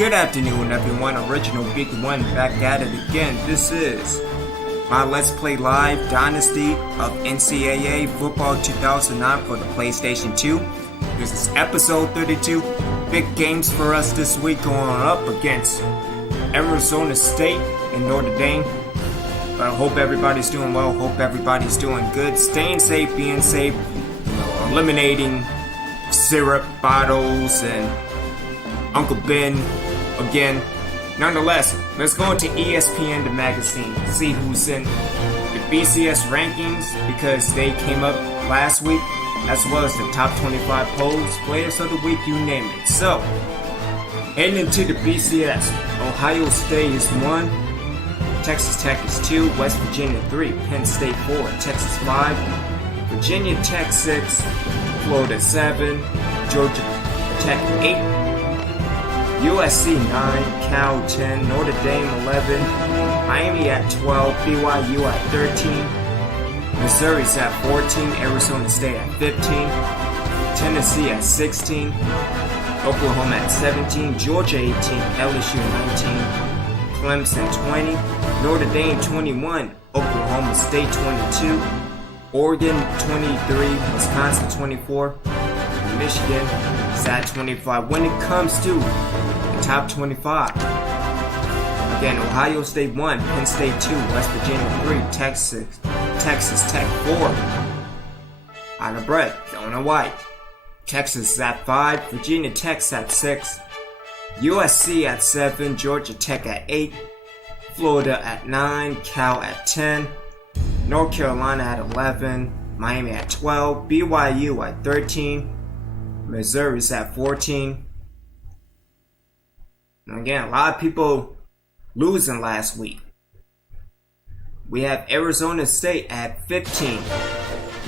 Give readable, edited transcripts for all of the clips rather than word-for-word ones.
Good afternoon, everyone. Original Big One back at it again. This is my Let's Play Live Dynasty of NCAA Football 2009 for the PlayStation 2. This is episode 32. Big games for us this week, going up against Arizona State and Notre Dame. But I hope everybody's doing well. Hope everybody's doing good. Staying safe, being safe. Eliminating syrup bottles and Uncle Ben again. Nonetheless, let's go into ESPN, the magazine, see who's in the BCS rankings because they came up last week, as well as the top 25 polls, players of the week, you name it. So, heading into the BCS, Ohio State is 1, Texas Tech is 2, West Virginia 3, Penn State 4, Texas 5, Virginia Tech 6, Florida 7, Georgia Tech 8, USC 9, Cal 10, Notre Dame 11, Miami at 12, BYU at 13, Missouri's at 14, Arizona State at 15, Tennessee at 16, Oklahoma at 17, Georgia 18, LSU 19, Clemson 20, Notre Dame 21, Oklahoma State 22, Oregon 23, Wisconsin 24, Michigan is at 25. When it comes to the top 25, again, Ohio State 1, Penn State 2, West Virginia 3, Texas Tech 4, out of breath, don't know why. Texas is at 5, Virginia Tech's at 6, USC at 7, Georgia Tech at 8, Florida at 9, Cal at 10, North Carolina at 11, Miami at 12, BYU at 13, Missouri's at 14. And again, a lot of people losing last week. We have Arizona State at 15.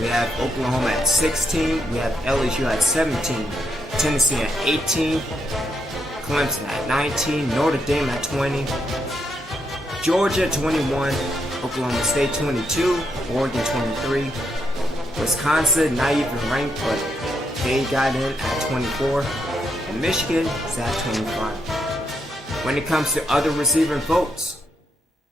We have Oklahoma at 16. We have LSU at 17. Tennessee at 18. Clemson at 19. Notre Dame at 20. Georgia 21. Oklahoma State 22. Oregon 23. Wisconsin not even ranked, but they got in at 24. And Michigan is at 25. When it comes to other receiving votes,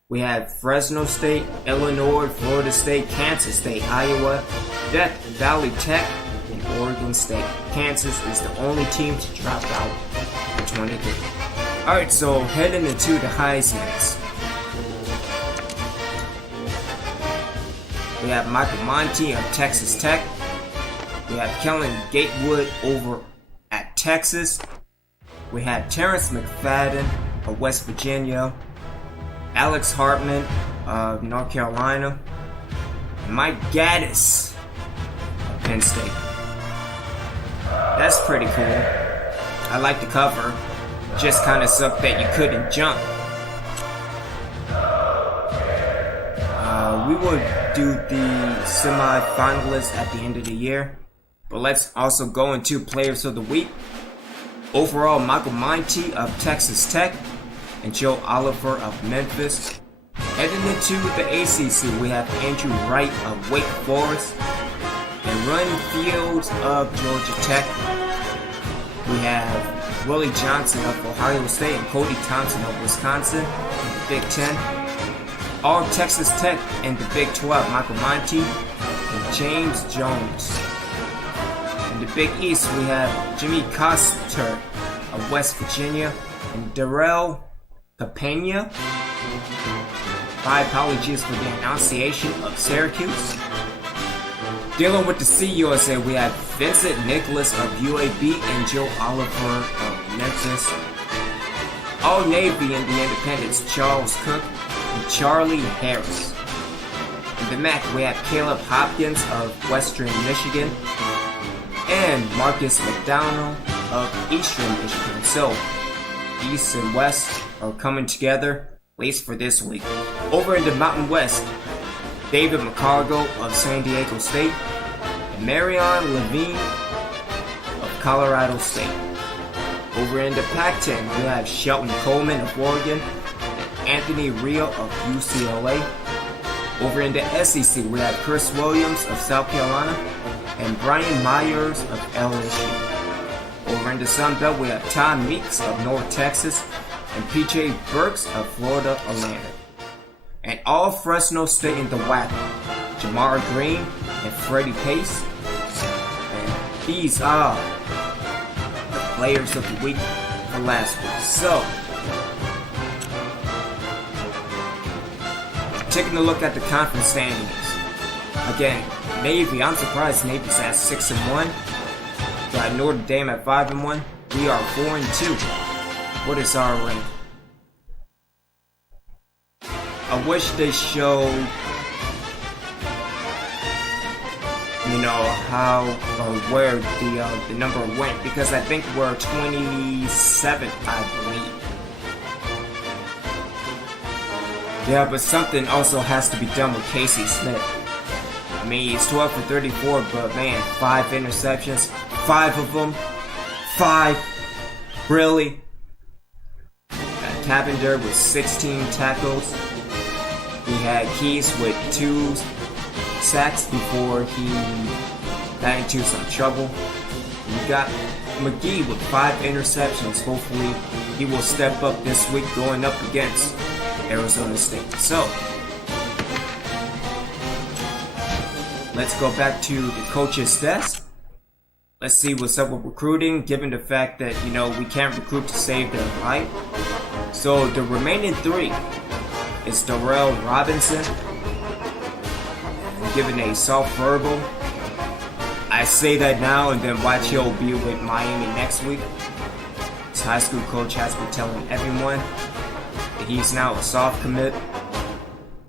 we have Fresno State, Illinois, Florida State, Kansas State, Iowa, Death Valley Tech, and Oregon State. Kansas is the only team to drop out for 23. Alright, so heading into the Heismans. We have Michael Monty of Texas Tech. We have Kellen Gatewood over at Texas. We have Terrence McFadden of West Virginia. Alex Hartman of North Carolina. And Mike Gaddis of Penn State. That's pretty cool. I like the cover. Just kind of sucked that you couldn't jump. We will do the semi-finalists at the end of the year. But let's also go into players of the week. Overall, Michael Monty of Texas Tech and Joe Oliver of Memphis. Heading into the ACC, we have Andrew Wright of Wake Forest and Run Fields of Georgia Tech. We have Willie Johnson of Ohio State and Cody Thompson of Wisconsin in the Big Ten. All Texas Tech in the Big 12, Michael Monty and James Jones. In the Big East, we have Jimmy Coster of West Virginia and Darrell Capena. My apologies for the enunciation of Syracuse. Dealing with the CUSA, we have Vincent Nicholas of UAB and Joe Oliver of Memphis. All Navy in the Independents, Charles Cook and Charlie Harris. In the MAC, we have Caleb Hopkins of Western Michigan and Marcus McDonald of Eastern Michigan. So, East and West are coming together, at least for this week. Over in the Mountain West, David McCargo of San Diego State and Marion Levine of Colorado State. Over in the Pac-10, we have Shelton Coleman of Oregon and Anthony Rio of UCLA. Over in the SEC, we have Chris Williams of South Carolina and Brian Myers of LSU. Over in the Sun Belt, we have Tom Meeks of North Texas and PJ Burks of Florida Atlantic. And all Fresno State in the WAC, Jamar Green and Freddie Pace. And these are the players of the week for last week. So, taking a look at the conference standings. Again, Navy, I'm surprised Navy's at 6-1. Got Notre Dame at 5-1. We are 4-2. What is our rank? I wish they showed, how or where the number went, because I think we're 27th, I believe. Yeah, but something also has to be done with Casey Smith. I mean, he's 12 for 34, but man, 5 interceptions, 5 of them, 5, really? Cavender with 16 tackles. We had Keys with 2 sacks before he got into some trouble. We got McGee with 5 interceptions. Hopefully, he will step up this week going up against Arizona State. So, let's go back to the coach's desk. Let's see what's up with recruiting, given the fact that, we can't recruit to save their life. So, the remaining 3 is Darrell Robinson, given a soft verbal. I say that now and then watch he'll be with Miami next week. His high school coach has been telling everyone that he's now a soft commit.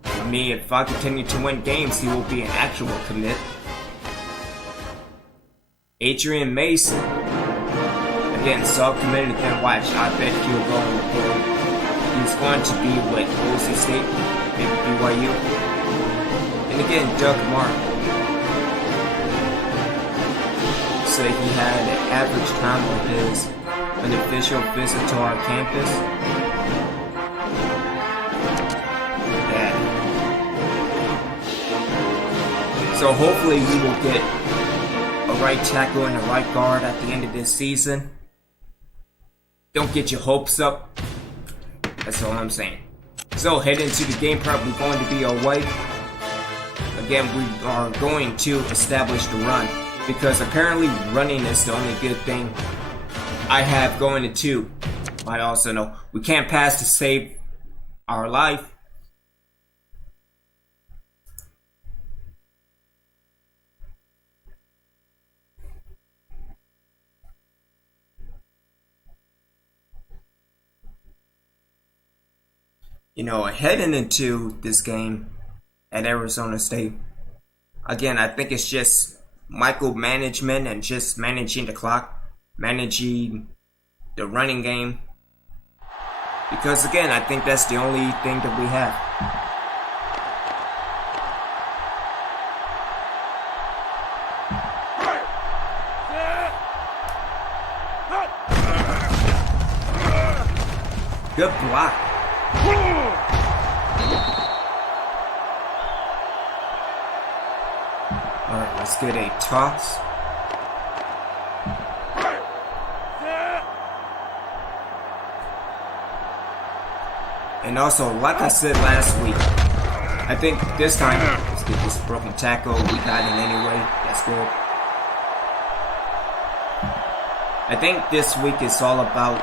I mean, if I continue to win games, he will be an actual commit. Adrian Mason, again, soft committed, then watch. I bet he'll go in the pool. He's going to be with Boise State, maybe BYU. And again, Doug Martin. So he had an average time of his unofficial visit to our campus. Yeah. So hopefully we will get a right tackle and a right guard at the end of this season. Don't get your hopes up. That's all I'm saying. So heading into the game prep, we're going to be away. Again, we are going to establish the run, because apparently running is the only good thing I have going to 2. I also know we can't pass to save our life. Heading into this game at Arizona State, again, I think it's just micromanagement and just managing the clock, managing the running game. Because again, I think that's the only thing that we have. Good block. Alright, let's get a toss. And also, like I said last week, I think this time, let's get this broken tackle. We got it anyway. That's good. I think this week is all about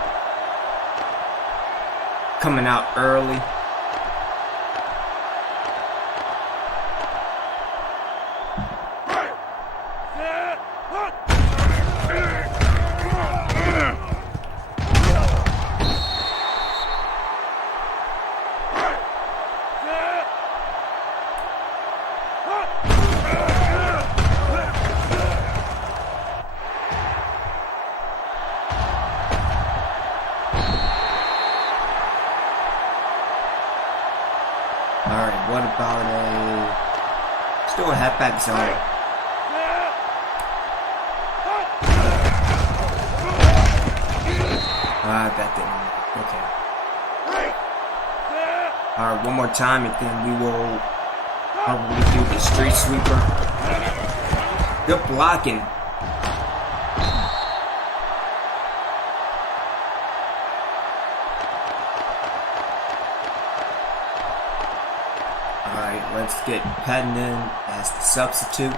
coming out early. Alright, what about still a halfback zone? That didn't. Okay. Alright, one more time and then we will probably do the street sweeper. Good blocking. Alright, let's get Patton in as the substitute.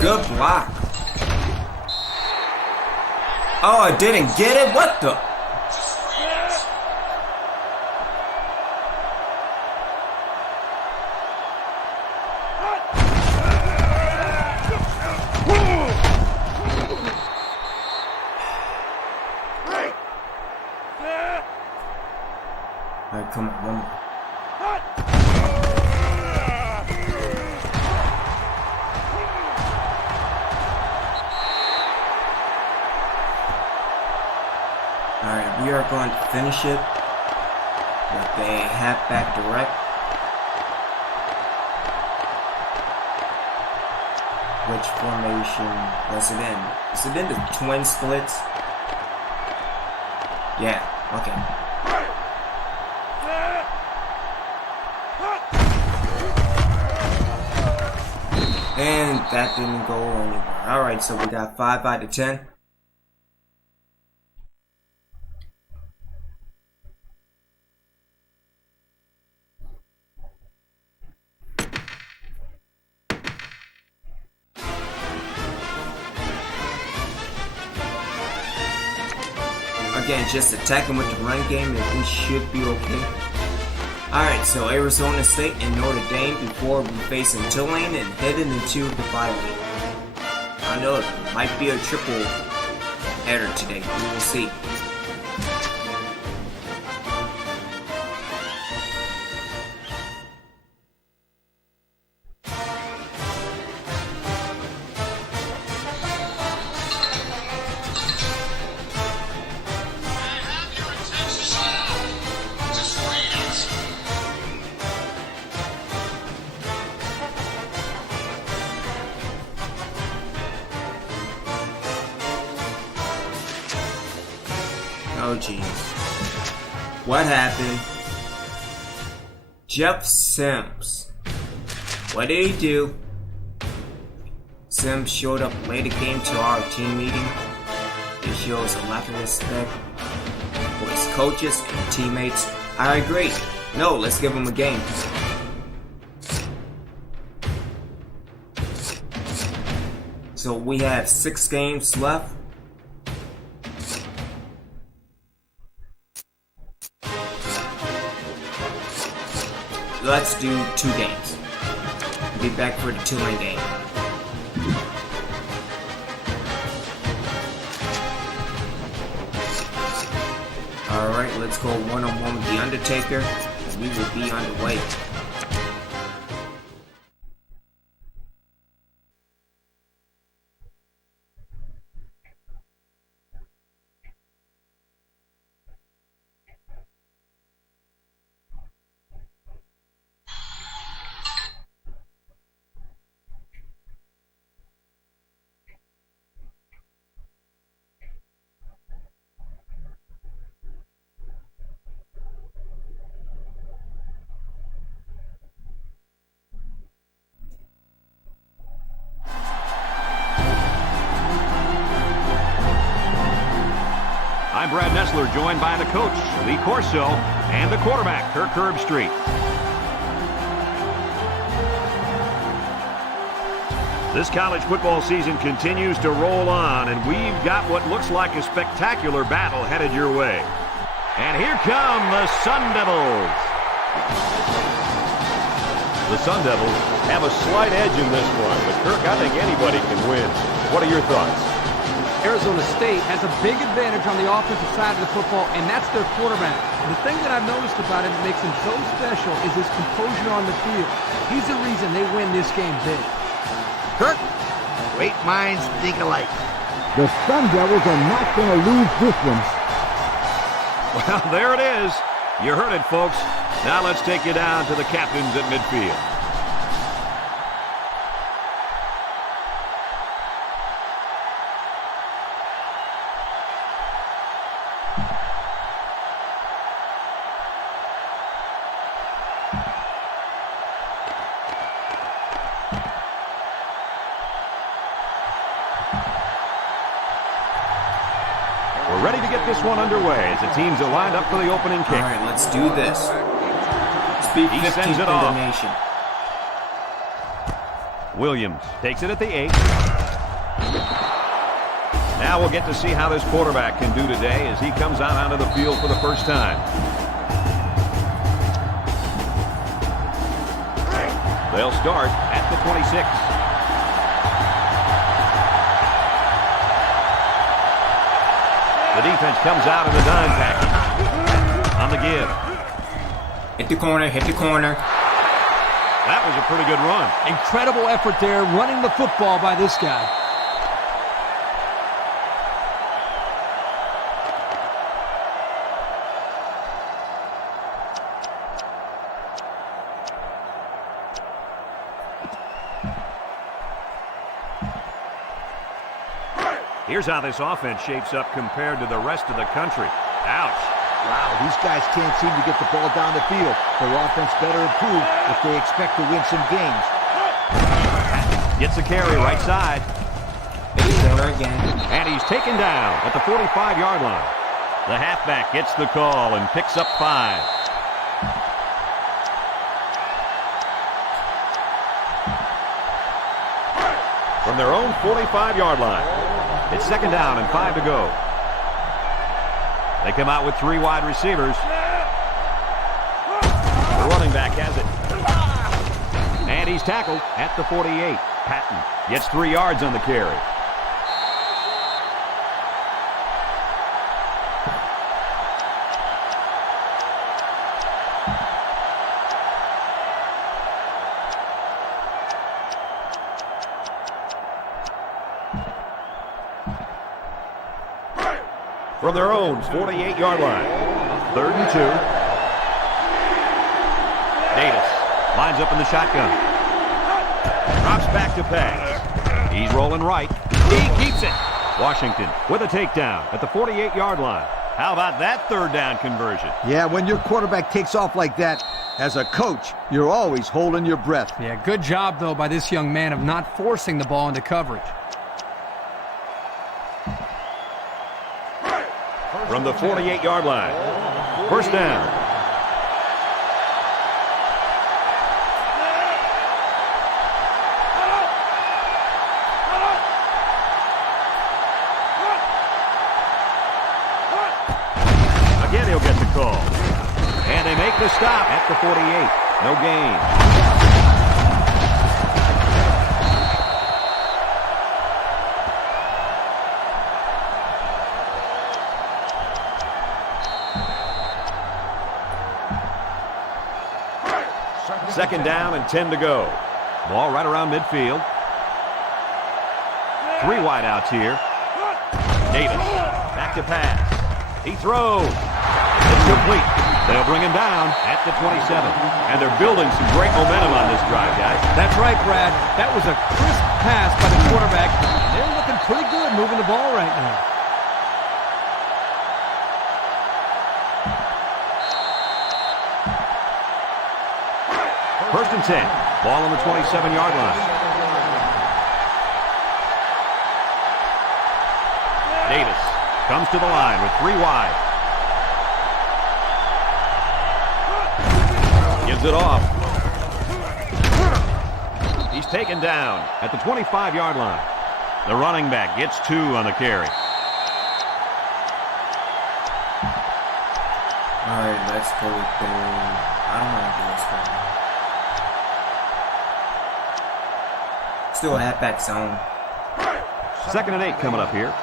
Good block. Oh, I didn't get it? What the? Alright, come on, one more. Alright, we are going to finish it with a halfback direct. Which formation was it in? Is it in the twin splits? Yeah, okay. And that didn't go anywhere. Alright, so we got 5 out of 10. Again, just attacking with the run game and we should be okay. Alright, so Arizona State and Notre Dame before we facing Tulane and heading into the bye week. I know it might be a triple header today. We will see. Oh jeez. What happened? Jeff Sims. What did he do? Sims showed up late game to our team meeting. He shows a lack of respect for his coaches and teammates. I agree. No, let's give him a game. So we have 6 games left. Let's do 2 games. Be back for the Tulane game. Alright, let's go one-on-one with The Undertaker. We will be on the way. I'm Brad Nessler, joined by the coach, Lee Corso, and the quarterback, Kirk Herbstreit. This college football season continues to roll on, and we've got what looks like a spectacular battle headed your way. And here come the Sun Devils. The Sun Devils have a slight edge in this one, but Kirk, I think anybody can win. What are your thoughts? Arizona State has a big advantage on the offensive side of the football, and that's their quarterback. The thing that I've noticed about him that makes him so special is his composure on the field. He's the reason they win this game big. Kirk, great minds think alike. The Sun Devils are not going to lose this one. Well, there it is. You heard it, folks. Now let's take you down to the captains at midfield. ready to get this one underway as the teams are lined up for the opening kick. All right, let's do this. Speed He 15th sends in it the off. nation. Williams takes it at the 8. Now we'll get to see how this quarterback can do today as he comes out onto the field for the first time. They'll start at the 26. The defense comes out in the dime package. On the give. Hit the corner, hit the corner. That was a pretty good run. Incredible effort there, running the football by this guy. Here's how this offense shapes up compared to the rest of the country. Ouch. Wow, these guys can't seem to get the ball down the field. Their offense better improve if they expect to win some games. Gets a carry right side. Hit the corner again. And he's taken down at the 45-yard line. The halfback gets the call and picks up 5. From their own 45-yard line. It's second down and 5 to go. They come out with 3 wide receivers. The running back has it. And he's tackled at the 48. Patton gets 3 yards on the carry. From their own 48-yard line. 3rd and 2. Davis lines up in the shotgun. Drops back to pass. He's rolling right. He keeps it. Washington with a takedown at the 48-yard line. How about that 3rd down conversion? Yeah, when your quarterback takes off like that, as a coach, you're always holding your breath. Yeah, good job, though, by this young man of not forcing the ball into coverage. From the 48-yard line. 1st down. Again, he'll get the call. And they make the stop at the 48. No gain. Second down and 10 to go. Ball right around midfield. 3 wideouts here. Davis back to pass. He throws. It's complete. They'll bring him down at the 27. And they're building some great momentum on this drive, guys. That's right, Brad. That was a crisp pass by the quarterback. They're looking pretty good moving the ball right now. First and 10. Ball on the 27-yard line. Davis comes to the line with 3 wide. Gives it off. He's taken down at the 25-yard line. The running back gets 2 on the carry. All right, let's go with the... I don't want to do this one. Still a halfback zone. 2nd and 8 coming up here.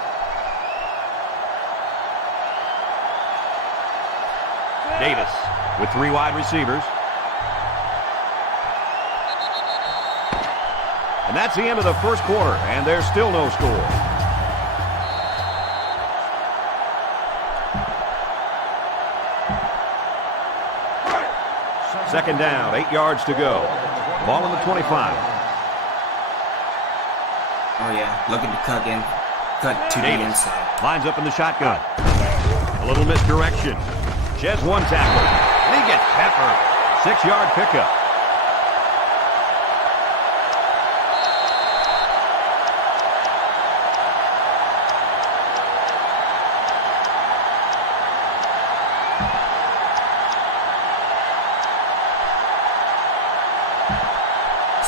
Davis with 3 wide receivers. And that's the end of the first quarter, and there's still no score. Second down, 8 yards to go. Ball on the 25. Oh yeah, looking to cut to the Davis inside. lines up in the shotgun. A little misdirection. Ches 1 tackle. And he gets peppered. 6-yard pickup.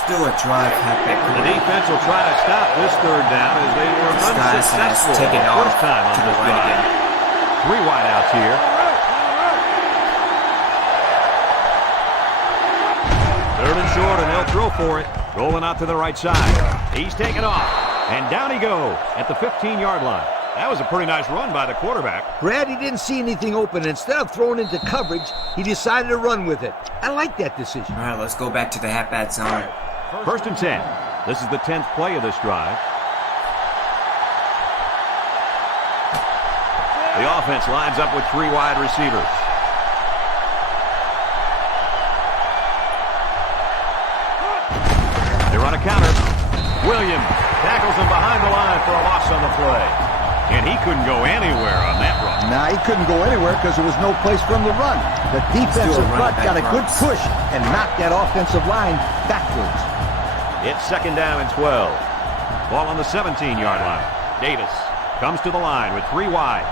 Still a drive halfback. The defense will try to stop this third down as they were unsuccessful taken the off first time on to the this right drive. again. 3 wideouts here. Third and short, and they'll throw for it. Rolling out to the right side. He's taken off, and down he goes at the 15-yard line. That was a pretty nice run by the quarterback. Brad, he didn't see anything open. Instead of throwing into coverage, he decided to run with it. I like that decision. All right, let's go back to the halfback zone. First and 10. This is the 10th play of this drive. The offense lines up with 3 wide receivers. They run a counter. Williams tackles him behind the line for a loss on the play. And he couldn't go anywhere on that run. Nah, he couldn't go anywhere because there was no place for him to run. The defensive front got a good push and knocked that offensive line backwards. It's second down and 12. Ball on the 17-yard line. Davis comes to the line with 3 wide.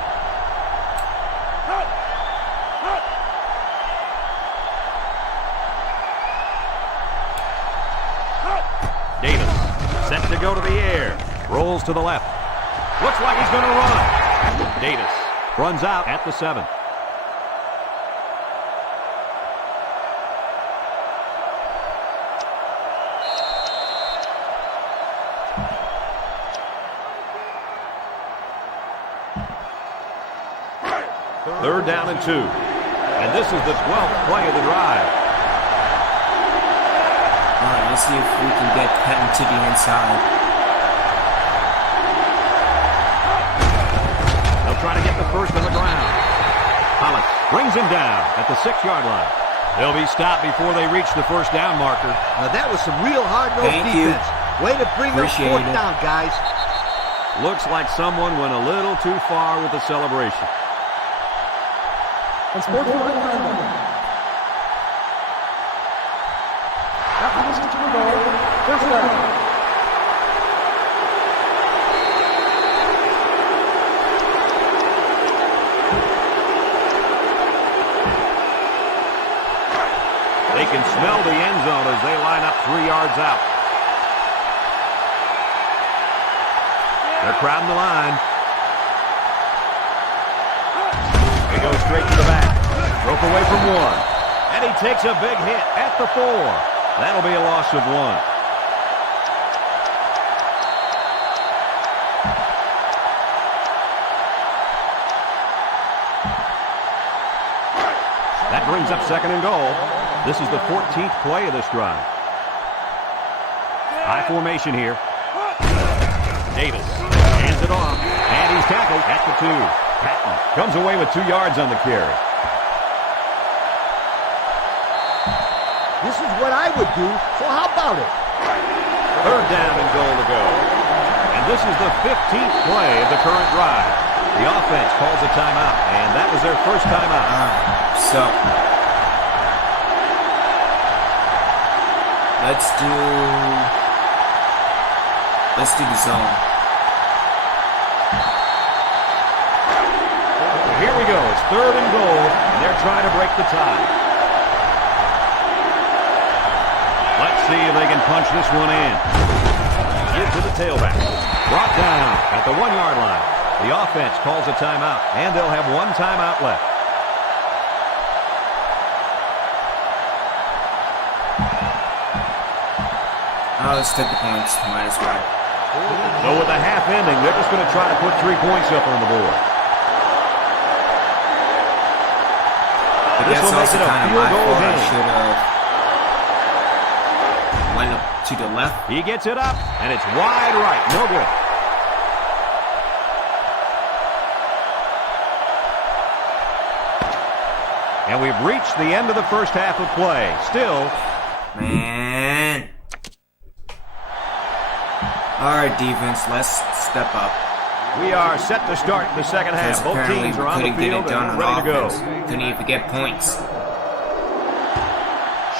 Davis set to go to the air. Rolls to the left. Looks like he's going to run. Davis runs out at the 7. Third down and 2. And this is the 12th play of the drive. All right, let's see if we can get Patton to the inside. Trying to get the first on the ground. Hollis brings him down at the 6-yard line. They'll be stopped before they reach the first down marker. Now that was some real hard-nosed defense. Way to bring up fourth down, guys. Looks like someone went a little too far with the celebration. First down. They can smell the end zone as they line up 3 yards out. They're crowding the line. He goes straight to the back. Broke away from 1. And he takes a big hit at the 4. That'll be a loss of 1. That brings up second and goal. This is the 14th play of this drive. High formation here. Davis hands it off, and he's tackled at the 2. Patton comes away with 2 yards on the carry. This is what I would do, so how about it? Third down and goal to go. And this is the 15th play of the current drive. The offense calls a timeout, and that was their first timeout. Let's do the zone. Here we go. It's third and goal, and they're trying to break the tie. Let's see if they can punch this one in. Give to the tailback. Brought down at the 1-yard line. The offense calls a timeout, and they'll have 1 timeout left. Let's take the points. Might as well. So with the half ending, they're just going to try to put 3 points up on the board. But This will make it a field goal game. Should have went up to the left. He gets it up, and it's wide right. No good. And we've reached the end of the first half of play. Still, Man. All right, defense, let's step up. we are set to start the second half. Both Apparently teams we are on the couldn't get field it done and on ready to go. offense. Couldn't even get points.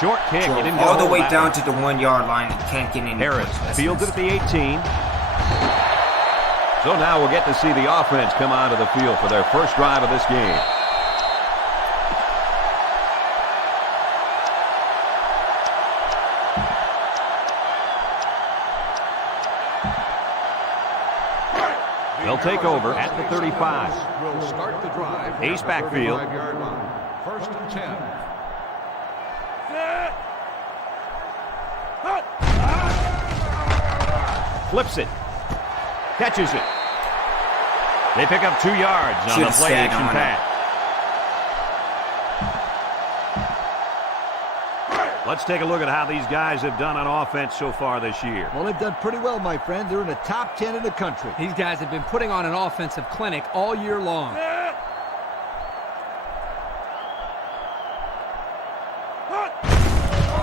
Short kick. He didn't All go the way that down one. to the 1-yard line and can't get any Harris points. fields it at the 18. So now we'll get to see the offense come onto the field for their first drive of this game. They'll take over at the 35. Will start the drive. Ace backfield. 35-yard line. 1st and 10. Flips it. Catches it. They pick up 2 yards on the Should've play stayed action on it. pass. Let's take a look at how these guys have done on offense so far this year. Well, they've done pretty well, my friend. They're in the top 10 in the country. These guys have been putting on an offensive clinic all year long.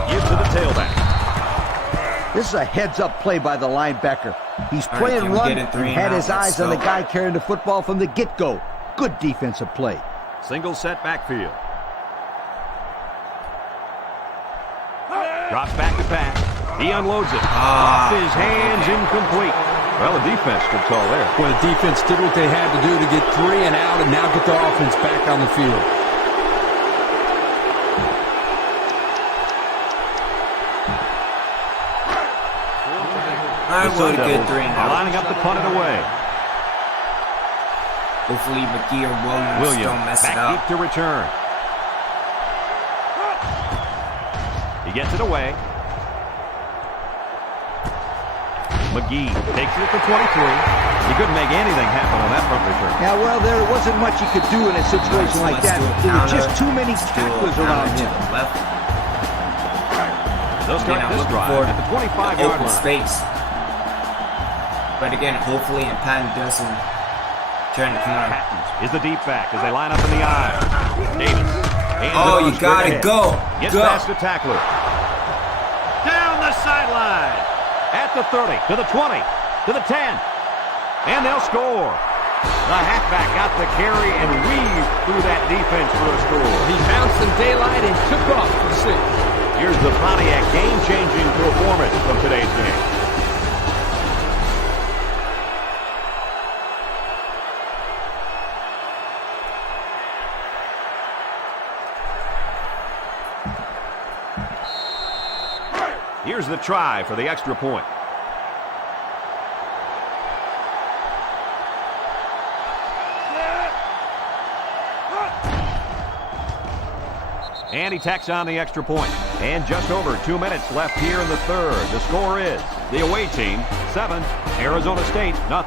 Gives to the tailback. This is a heads-up play by the linebacker. He's All right, playing can we run get in 3 and had and his out? eyes Let's on the go. guy carrying the football from the get-go. Good defensive play. Single set backfield. Drops back to pass. He unloads it. Off his hands, incomplete. Well, the defense stood tall there. Well, the defense did what they had to do to get 3 and out and now get their offense back on the field. I The Sun would get Devils 3 and are out. lining up to punt it away. Hopefully McGee or Williams don't mess it back up. deep to return. He gets it away. McGee takes it at the 23. He couldn't make anything happen on that front return. Yeah, well, there wasn't much he could do in a situation like Let's that. do a There were counter. just too many Let's do a tacklers counter around to him. the left. They'll start Again, I'm this looking drive for at the 25-yard open line. space. But again, hopefully, and Patton doesn't turn the corner. Patton is the deep back as they line up in the eye. Davis. hands it Oh, on you straight gotta ahead. go. Gets Go. past the tackler. Down the sideline. At the 30, to the 20, to the 10. And they'll score. The halfback got the carry and weaved through that defense for a score. He bounced in daylight and took off for the 6. Here's the Pontiac game-changing performance from today's game. Here's the try for the extra point. And he tacks on the extra point. And just over 2 minutes left here in the third. The score is the away team 7, Arizona State 0.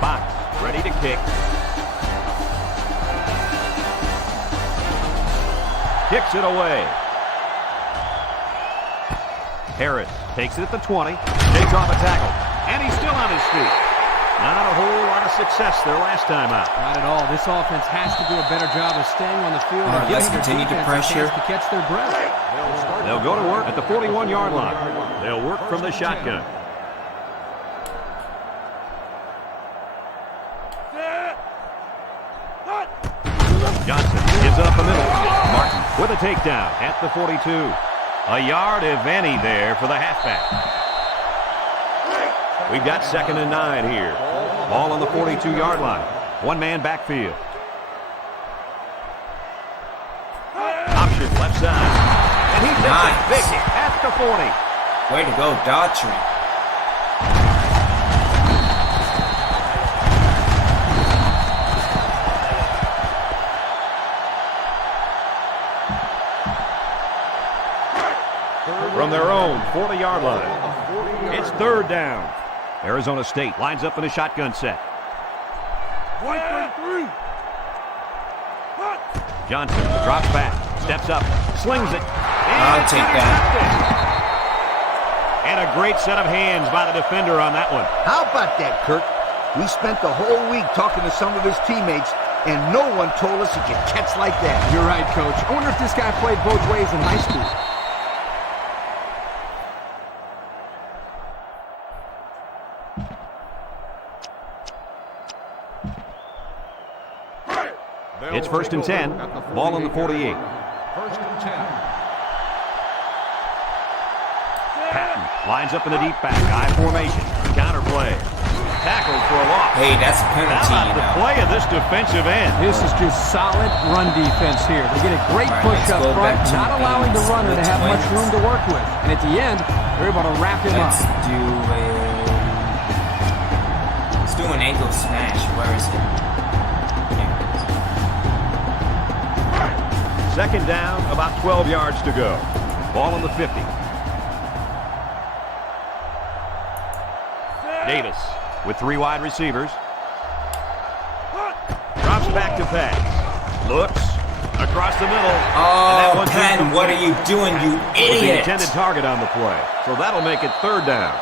Fox ready to kick. Kicks it away. Harris takes it at the 20. Takes off a tackle. And he's still on his feet. Not a whole lot of success there last time out. Not at all. This offense has to do a better job of staying on the field All right, and let's giving their continue to defense a pressure. chance to catch their breath. They'll go to work at the 41-yard line. They'll work from the shotgun. Johnson gives it up the middle. Martin with a takedown at the 42. A yard, if any, there for the halfback. We've got 2nd and 9 here. Ball on the 42-yard line. One-man backfield. Option left side. And he takes Nice. a big hit at the 40. Way to go, Daughtry. From their own 40-yard line. It's 3rd down. Arizona State lines up in a shotgun set. Johnson drops back, steps up, slings it. I'll take that. And a great set of hands by the defender on that one. How about that, Kirk? We spent the whole week talking to some of his teammates, and no one told us he could catch like that. You're right, Coach. I wonder if this guy played both ways in high school. It's 1st and 10. Ball on the 48. 1st and 10. Patton lines up in the deep back. I formation. Counter play. Tackled for a loss. Hey, that's a penalty, How about you the know. play of this defensive end? This is just solid run defense here. They get a great push let's up go front, back to not allowing the runner to have much twins. room to work with. And at the end, they're able to wrap him Let's up. do an ankle smash. Where is it? Second down, about 12 yards to go. Ball on the 50. Davis with 3 wide receivers. Drops back to pass. Looks across the middle. And that Oh, one's Patton, incomplete. what are you doing, you Was the idiot? intended target on the play. So that'll make it third down.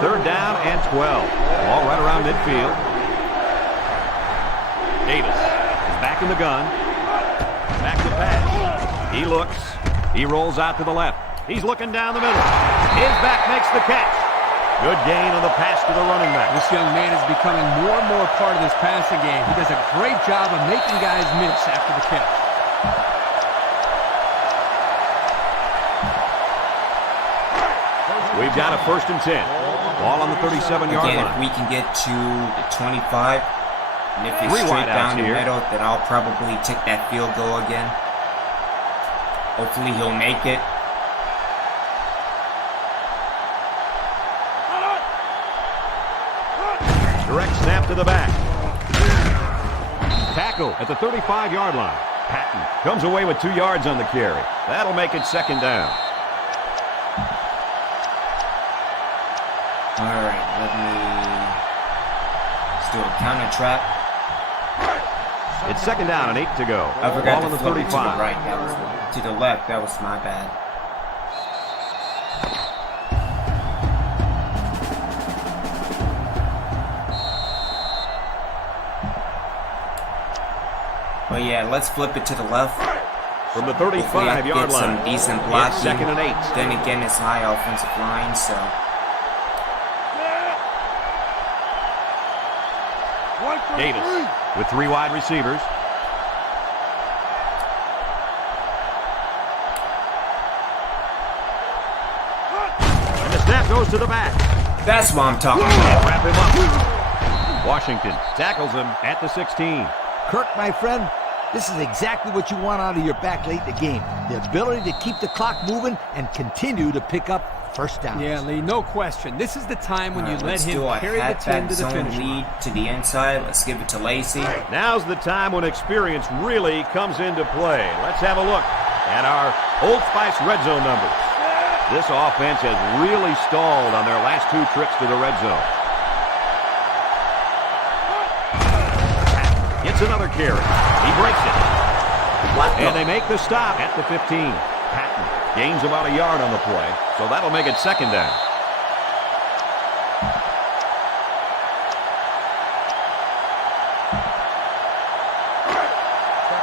Third down and 12. Ball right around midfield. Davis is back in the gun. Back to pass. He looks. He rolls out to the left. He's looking down the middle. His back makes the catch. Good gain on the pass to the running back. This young man is becoming more and more part of this passing game. He does a great job of making guys miss after the catch. We've got a 1st and 10. Ball on the 37-yard Again, line. if we can get to the 25, and if it's 3 straight wideouts down the here. middle, then I'll probably take that field goal again. Hopefully he'll make it. Direct snap to the back. Tackle at the 35-yard line. Patton comes away with 2 yards on the carry. That'll make it second down. All right, let's do a counter trap. It's second down and 8 to go. I forgot Ball on to the flip it to the 35. right. That was to the left. That was my bad. But yeah, let's flip it to the left. From the Hopefully I can 35-yard get some line. decent It's blocking. second and 8. Then again, it's high offensive line, so Davis with 3 wide receivers. And the snap goes to the back. that's what I'm talking And about. wrap him up. Washington tackles him at the 16. Kirk, my friend, this is exactly what you want out of your back late in the game. The ability to keep the clock moving and continue to pick up first downs. Yeah, Lee, no question. This is the time when you let Let's him do a carry the team halfback to the zone finish line. lead to the inside. Let's give it to Lacey. Now's the time when experience really comes into play. Let's have a look at our Old Spice red zone numbers. This offense has really stalled on their last 2 trips to the red zone. Gets another carry. He breaks it. And they make the stop at the 15. Patton gains about a yard on the play, so that'll make it second down.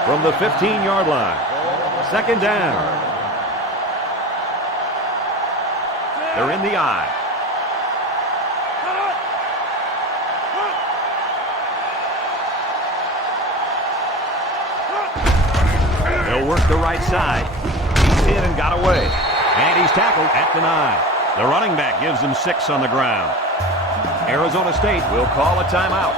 From the 15-yard line, second down. They're in the eye. They'll work the right side. He's hit and got away. And he's tackled at the 9. The running back gives them 6 on the ground. Arizona State will call a timeout.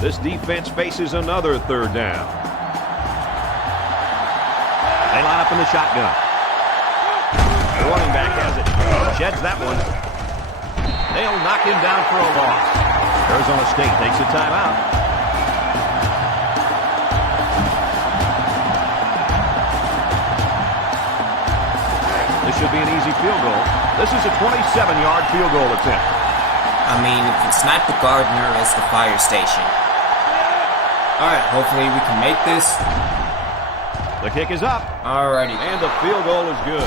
This defense faces another third down. They line up in the shotgun. The running back has it. Sheds that one. They'll knock him down for a loss. Arizona State takes a timeout. This should be an easy field goal. This is a 27-yard field goal attempt. I mean, if it's not the Gardner, it's the fire station. Alright, hopefully we can make this. The kick is up. Alrighty. And the field goal is good.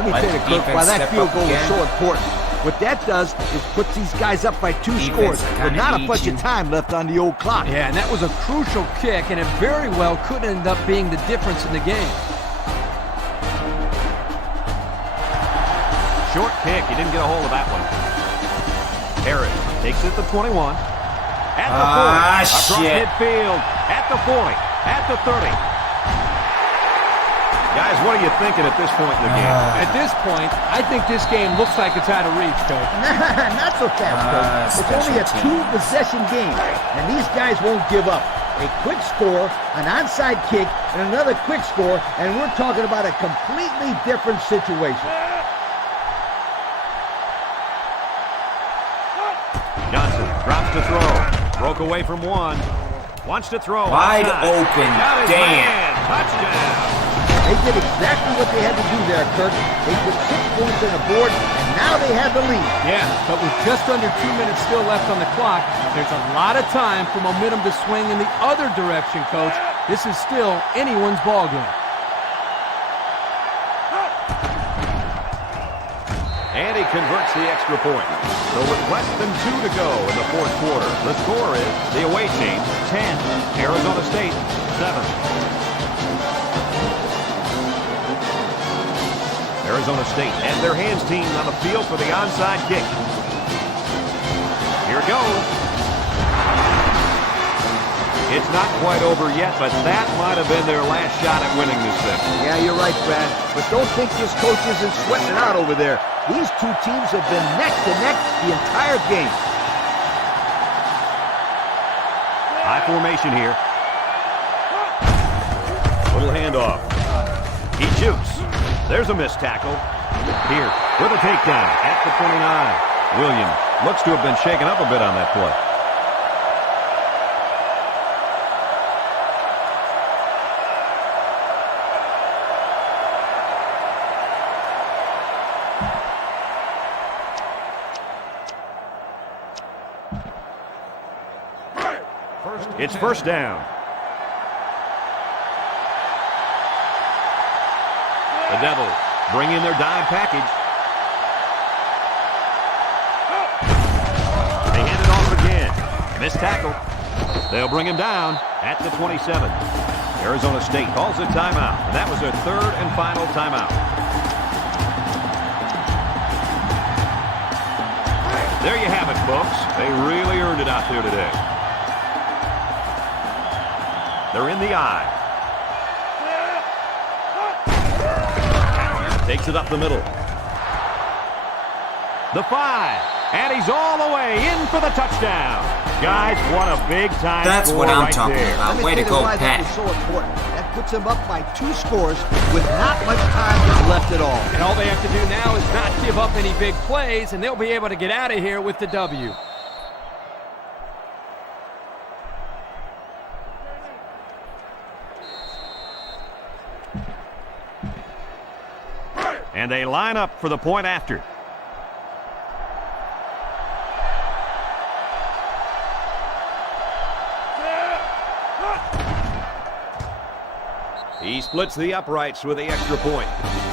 Let me Let tell you, the Kirk, why defense that step field up goal is again. so important. What that does is puts these guys up by 2 Defense scores kinda with not a eats bunch you. of time left on the old clock. Yeah, and that was a crucial kick, and it very well could end up being the difference in the game. Short kick. He didn't get a hold of that one. Harris takes it to 21. At the 40. Across Shit. midfield. At the 40. At the 30. Guys, what are you thinking at this point in the game? At this point, I think this game looks like it's out of reach, Coach. Not so fast, Coach. It's only a special 2-possession game, and these guys won't give up. A quick score, an onside kick, and another quick score, and we're talking about a completely different situation. Johnson drops to throw. Broke away from one. Wants to throw. Wide outside. open. Got his Damn. man. Touchdown. They did exactly what they had to do there, Kirk. They put 6 points on the board, and now they have the lead. Yeah, but with just under 2 minutes still left on the clock, there's a lot of time for momentum to swing in the other direction, Coach. This is still anyone's ball game. And he converts the extra point. So with less than 2 to go in the fourth quarter, the score is the away team 10, Arizona State 7. Arizona State has their hands team on the field for the onside kick. Here it goes. It's not quite over yet, but that might have been their last shot at winning this thing. Yeah, you're right, Brad. But don't think this coach isn't sweating it out over there. These 2 teams have been neck to neck the entire game. High formation here. Little handoff. He shoots. There's a missed tackle. Here with a takedown at the 29. Williams looks to have been shaken up a bit on that play. It's first down. The Devils bring in their dime package. They hand it off again. Missed tackle. They'll bring him down at the 27. Arizona State calls a timeout, and that was their 3rd and final timeout. There you have it, folks. They really earned it out there today. They're in the eye. Takes it up the middle. The 5. And he's all the way in for the touchdown. Guys, what a big-time That's score what I'm right talking there. about. Let me Way to tell you go, why that Pat. is so important. That puts them up by 2 scores with not much time left at all. And all they have to do now is not give up any big plays, and they'll be able to get out of here with the W. And they line up for the point after. He splits the uprights with the extra point.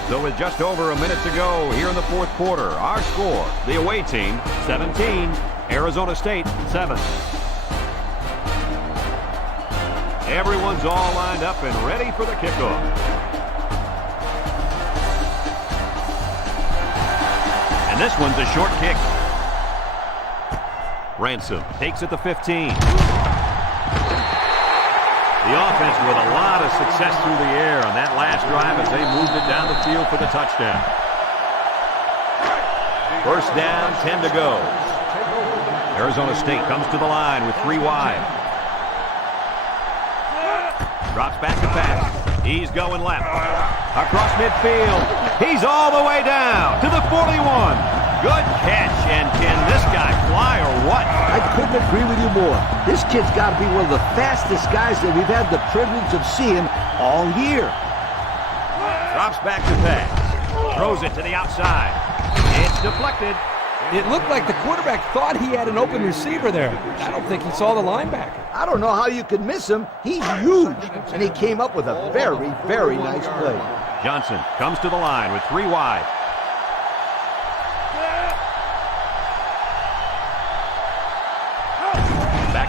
So with just over a minute to go here in the fourth quarter, our score, the away team, 17, Arizona State, 7. Everyone's all lined up and ready for the kickoff. And this one's a short kick. Ransom takes it to 15. The offense with a lot of success through the air on that last drive as they moved it down the field for the touchdown. First down, 10 to go. Arizona State comes to the line with 3 wide. Drops back to pass. He's going left. Across midfield. He's all the way down to the 41. Good catch. And can this guy fly or what? I couldn't agree with you more. This kid's got to be one of the fastest guys that we've had the privilege of seeing all year. Drops back to pass. Throws it to the outside. It's deflected. It looked like the quarterback thought he had an open receiver there. I don't think he saw the linebacker. I don't know how you could miss him. He's huge. And he came up with a very, very nice play. Johnson comes to the line with 3 wide.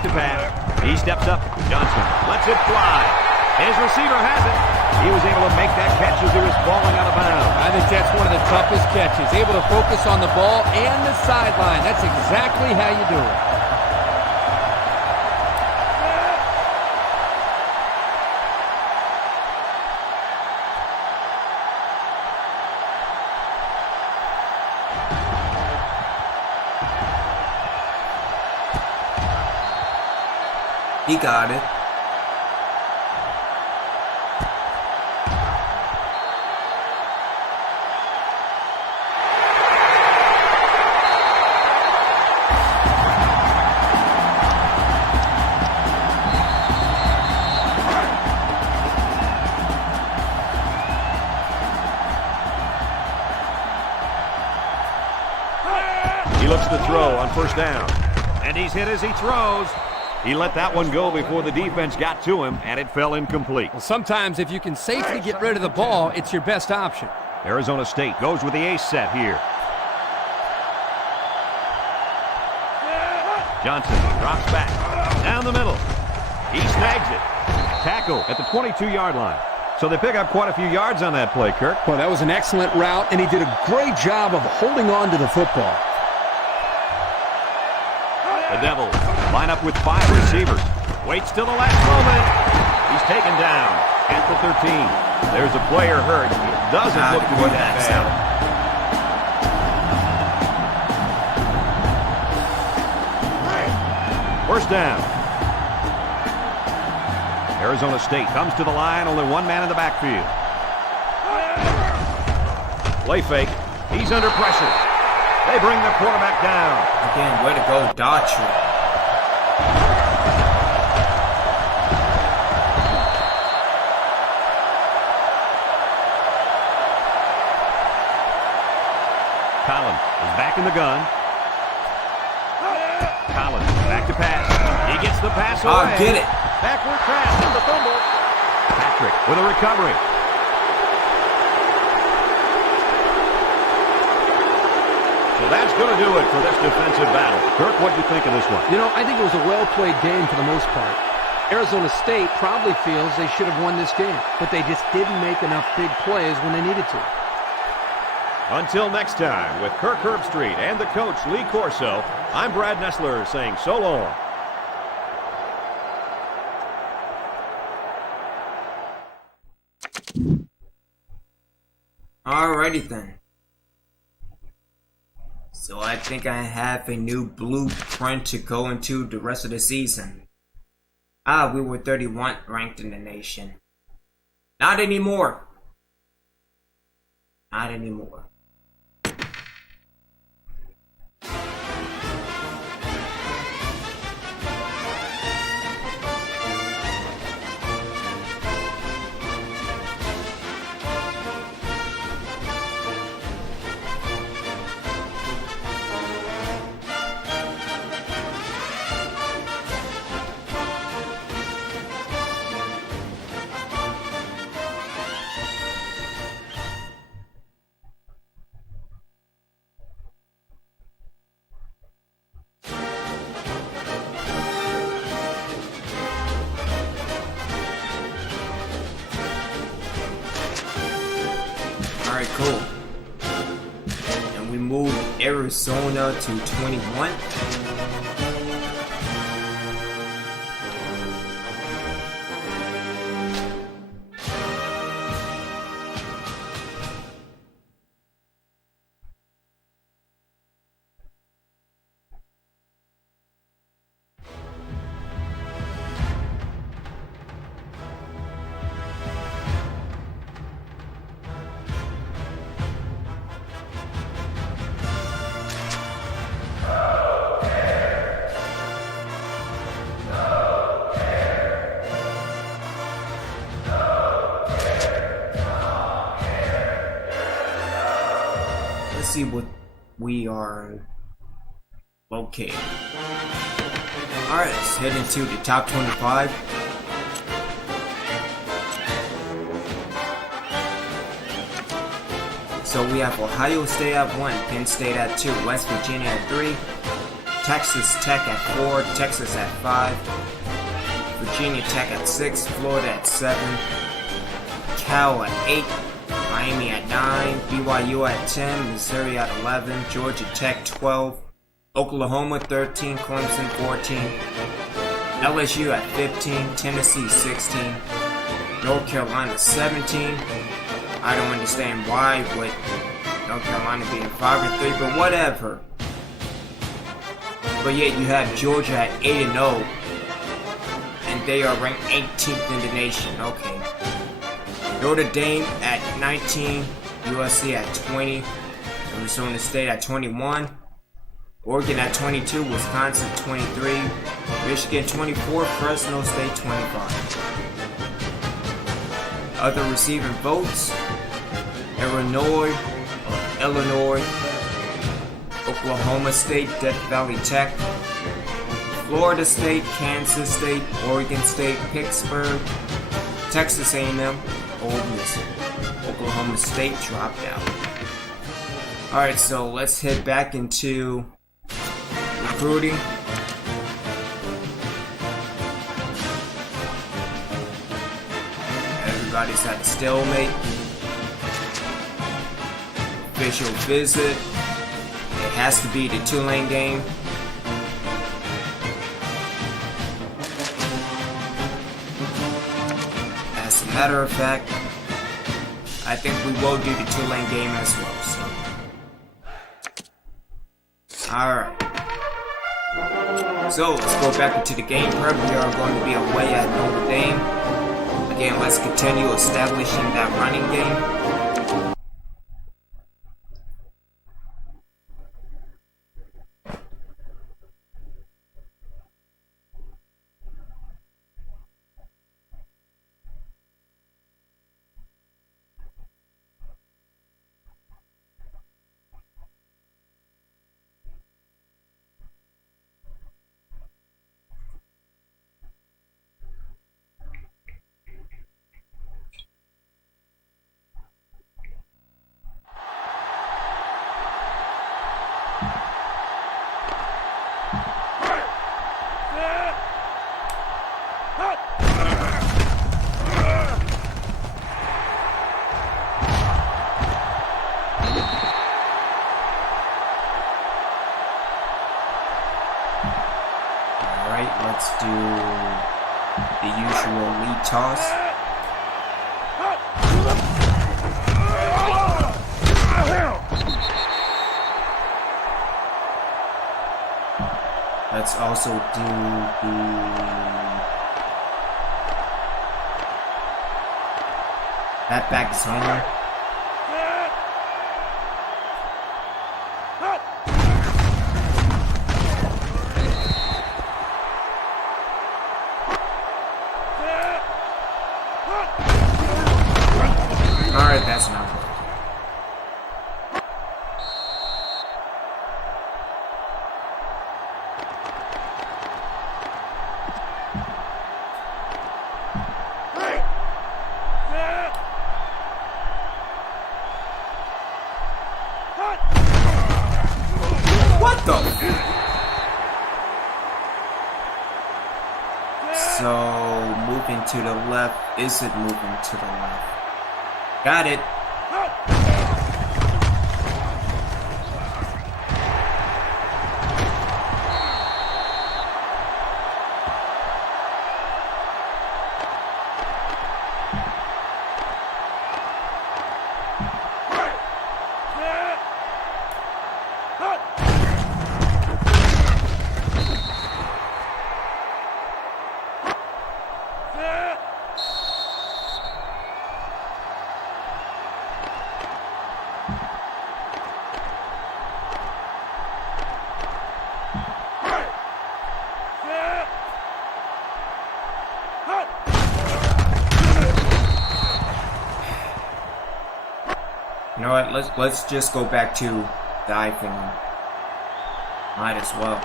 back to pass. He steps up. Johnson lets it fly. His receiver has it. He was able to make that catch as he was falling out of bounds. I think that's one of the toughest catches. Able to focus on the ball and the sideline. That's exactly how you do it. He got it. He looks to throw on first down. And he's hit as he throws. He let that one go before the defense got to him, and it fell incomplete. Well, sometimes if you can safely get rid of the ball, it's your best option. Arizona State goes with the ace set here. Johnson drops back. Down the middle. He snags it. Tackle at the 22-yard line. So they pick up quite a few yards on that play, Kirk. Well, that was an excellent route, and he did a great job of holding on to the football. The Devils line up with 5 receivers. Waits till the last moment. He's taken down at the 13. There's a player hurt. It doesn't look to be that bad. First down. Arizona State comes to the line. Only one man in the backfield. Play fake. He's under pressure. They bring the quarterback down. Again, way to go, Daughtry. Collins is back in the gun. Collins back to pass. He gets the pass away. I'll get it. Backward pass and the fumble. Patrick with a recovery. So that's going to do it for this defensive battle. Kirk, what do you think of this one? You know, I think it was a well-played game for the most part. Arizona State probably feels they should have won this game, but they just didn't make enough big plays when they needed to. Until next time, with Kirk Herbstreit and the coach Lee Corso, I'm Brad Nessler saying so long. Alrighty then. So I think I have a new blueprint to go into the rest of the season. We were 31 ranked in the nation. Not anymore. Not anymore. Alright, cool. And we moved Arizona to 21. Let's see what we are located. Alright, let's head into the top 25. So we have Ohio State at 1, Penn State at 2, West Virginia at 3, Texas Tech at 4, Texas at 5, Virginia Tech at 6, Florida at 7, Cal at 8, Miami at 9, BYU at 10, Missouri at 11, Georgia Tech 12, Oklahoma 13, Clemson 14, LSU at 15, Tennessee 16, North Carolina 17. I don't understand why with North Carolina being 5-3, but whatever. But yet you have Georgia at 8-0, and they are ranked 18th in the nation. Okay. Notre Dame at 19, USC at 20, Arizona State at 21, Oregon at 22, Wisconsin 23, Michigan 24, Fresno State 25. Other receiving votes: Illinois, Oklahoma State, Death Valley Tech, Florida State, Kansas State, Oregon State, Pittsburgh, Texas A&M, Ole Miss. Oklahoma State dropped out. Alright, so let's head back into recruiting. Everybody's at a stalemate. Official visit. It has to be the Tulane game. As a matter of fact, I think we will do the Tulane game as well. So, alright. So let's go back into the game prep. We are going to be away at Notre Dame. Again, let's continue establishing that running game. Let's do the usual lead toss. Let's also do the that back is homer. Alright, that's not good. What the? So, moving to the left. Is it moving to the left? Got it. You know what? Let's just go back to the iPhone. Might as well.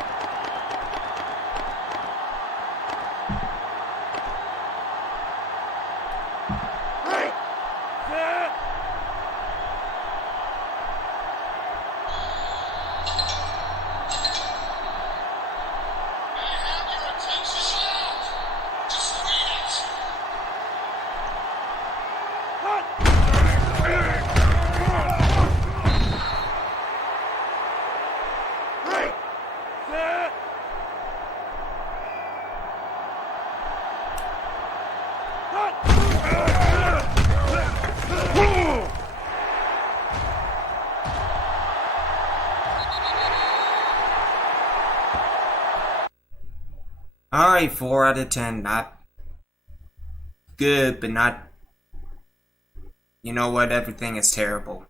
Alright, 4 out of 10. Not good, but not... You know what? Everything is terrible.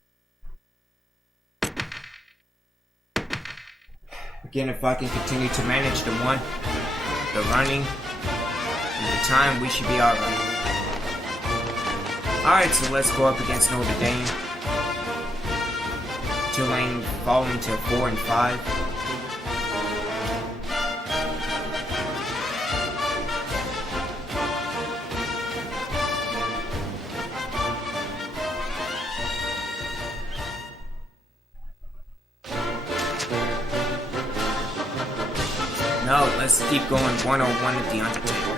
Again, if I can continue to manage the running, and the time, we should be alright. Alright, so let's go up against Notre Dame. Tulane falling to 4 and 5. No, let's keep going 101 at the Undertaker.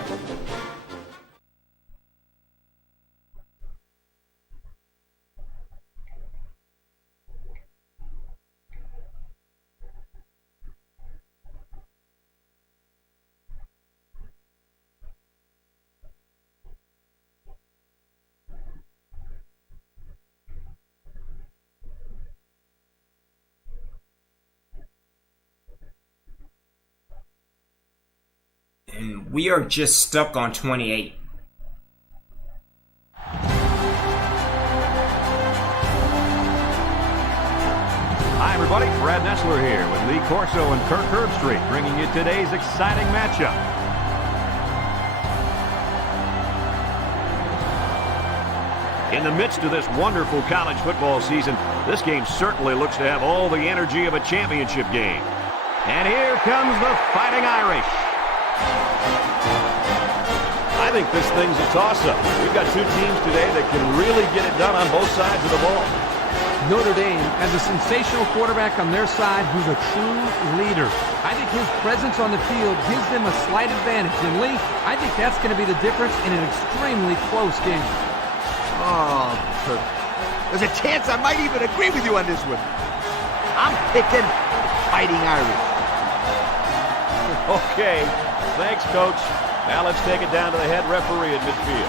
And we are just stuck on 28. Hi, everybody. Brad Nessler here with Lee Corso and Kirk Herbstreit, bringing you today's exciting matchup. In the midst of this wonderful college football season, this game certainly looks to have all the energy of a championship game. And here comes the Fighting Irish. I think this thing's a toss-up. We've got two teams today that can really get it done on both sides of the ball. Notre Dame has a sensational quarterback on their side who's a true leader. I think his presence on the field gives them a slight advantage. And Lee, I think that's going to be the difference in an extremely close game. Oh, Kirk. There's a chance I might even agree with you on this one. I'm picking Fighting Irish. Okay, thanks, Coach. Now let's take it down to the head referee at midfield.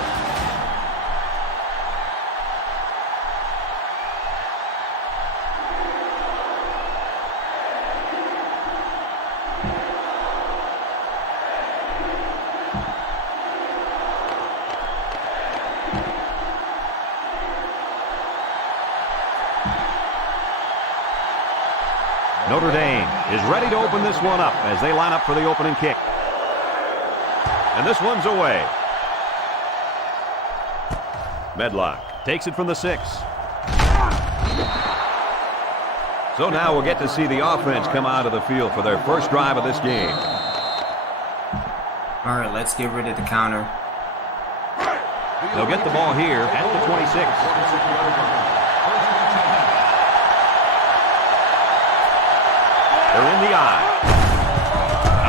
Notre Dame is ready to open this one up as they line up for the opening kick. And this one's away. Medlock takes it from the 6. So now we'll get to see the offense come out of the field for their first drive of this game. All right, let's get rid of the counter. They'll get the ball here at the 26. They're in the eye.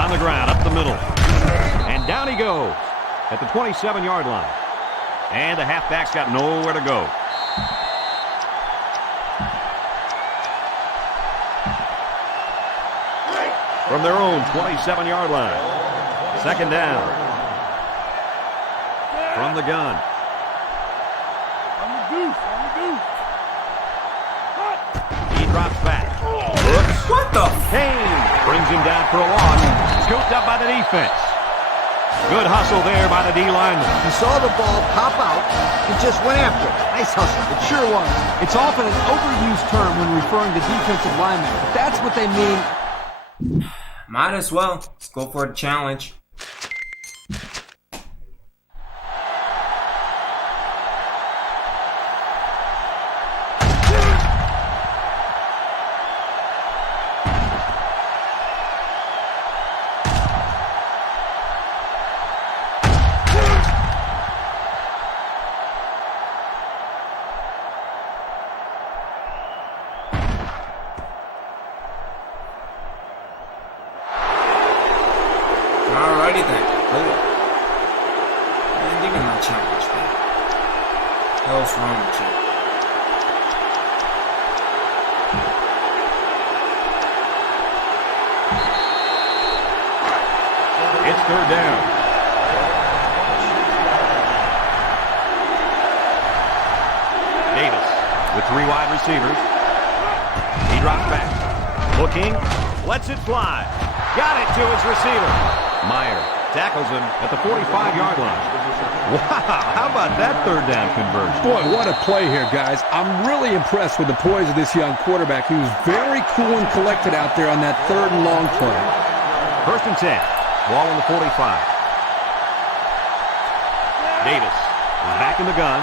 On the ground, up the middle. And down he goes at the 27-yard line. And the halfback's got nowhere to go. From their own 27-yard line. Second down. From the gun. He drops back. Looks. What the? Kane brings him down for a loss. Scooped up by the defense. Good hustle there by the D-lineman. He saw the ball pop out and just went after it. Nice hustle. It sure was. It's often an overused term when referring to defensive linemen, but that's what they mean. Might as well. Let's go for the challenge. Alrighty then. Cool. Man, give me my challenge, man. What the hell's wrong with you? It's third down. Davis with 3 wide receivers. He drops back. Looking. Lets it fly. Got it to his receiver. Meyer Tackles him at the 45-yard line. Wow, how about that third down conversion? Boy, what a play here, guys. I'm really impressed with the poise of this young quarterback. He was very cool and collected out there on that third and long play. First and 10. Ball on the 45. Davis is back in the gun.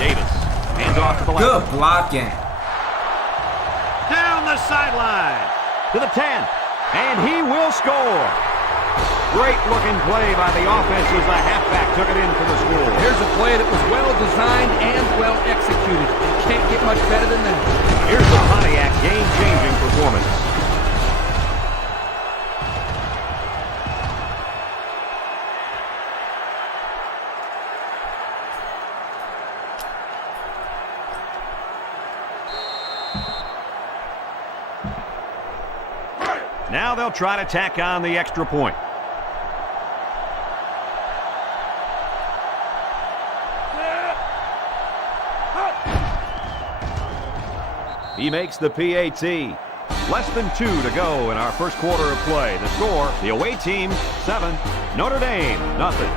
Davis hands off to the left. Good blocking. Down the sideline to the 10. And he will score. Great looking play by the offense as the halfback took it in for the score. Here's a play that was well designed and well executed. Can't get much better than that. Here's the Pontiac game-changing performance. Now they'll try to tack on the extra point. He makes the PAT. Less than 2 to go in our first quarter of play. The score, the away team, 7. Notre Dame, nothing.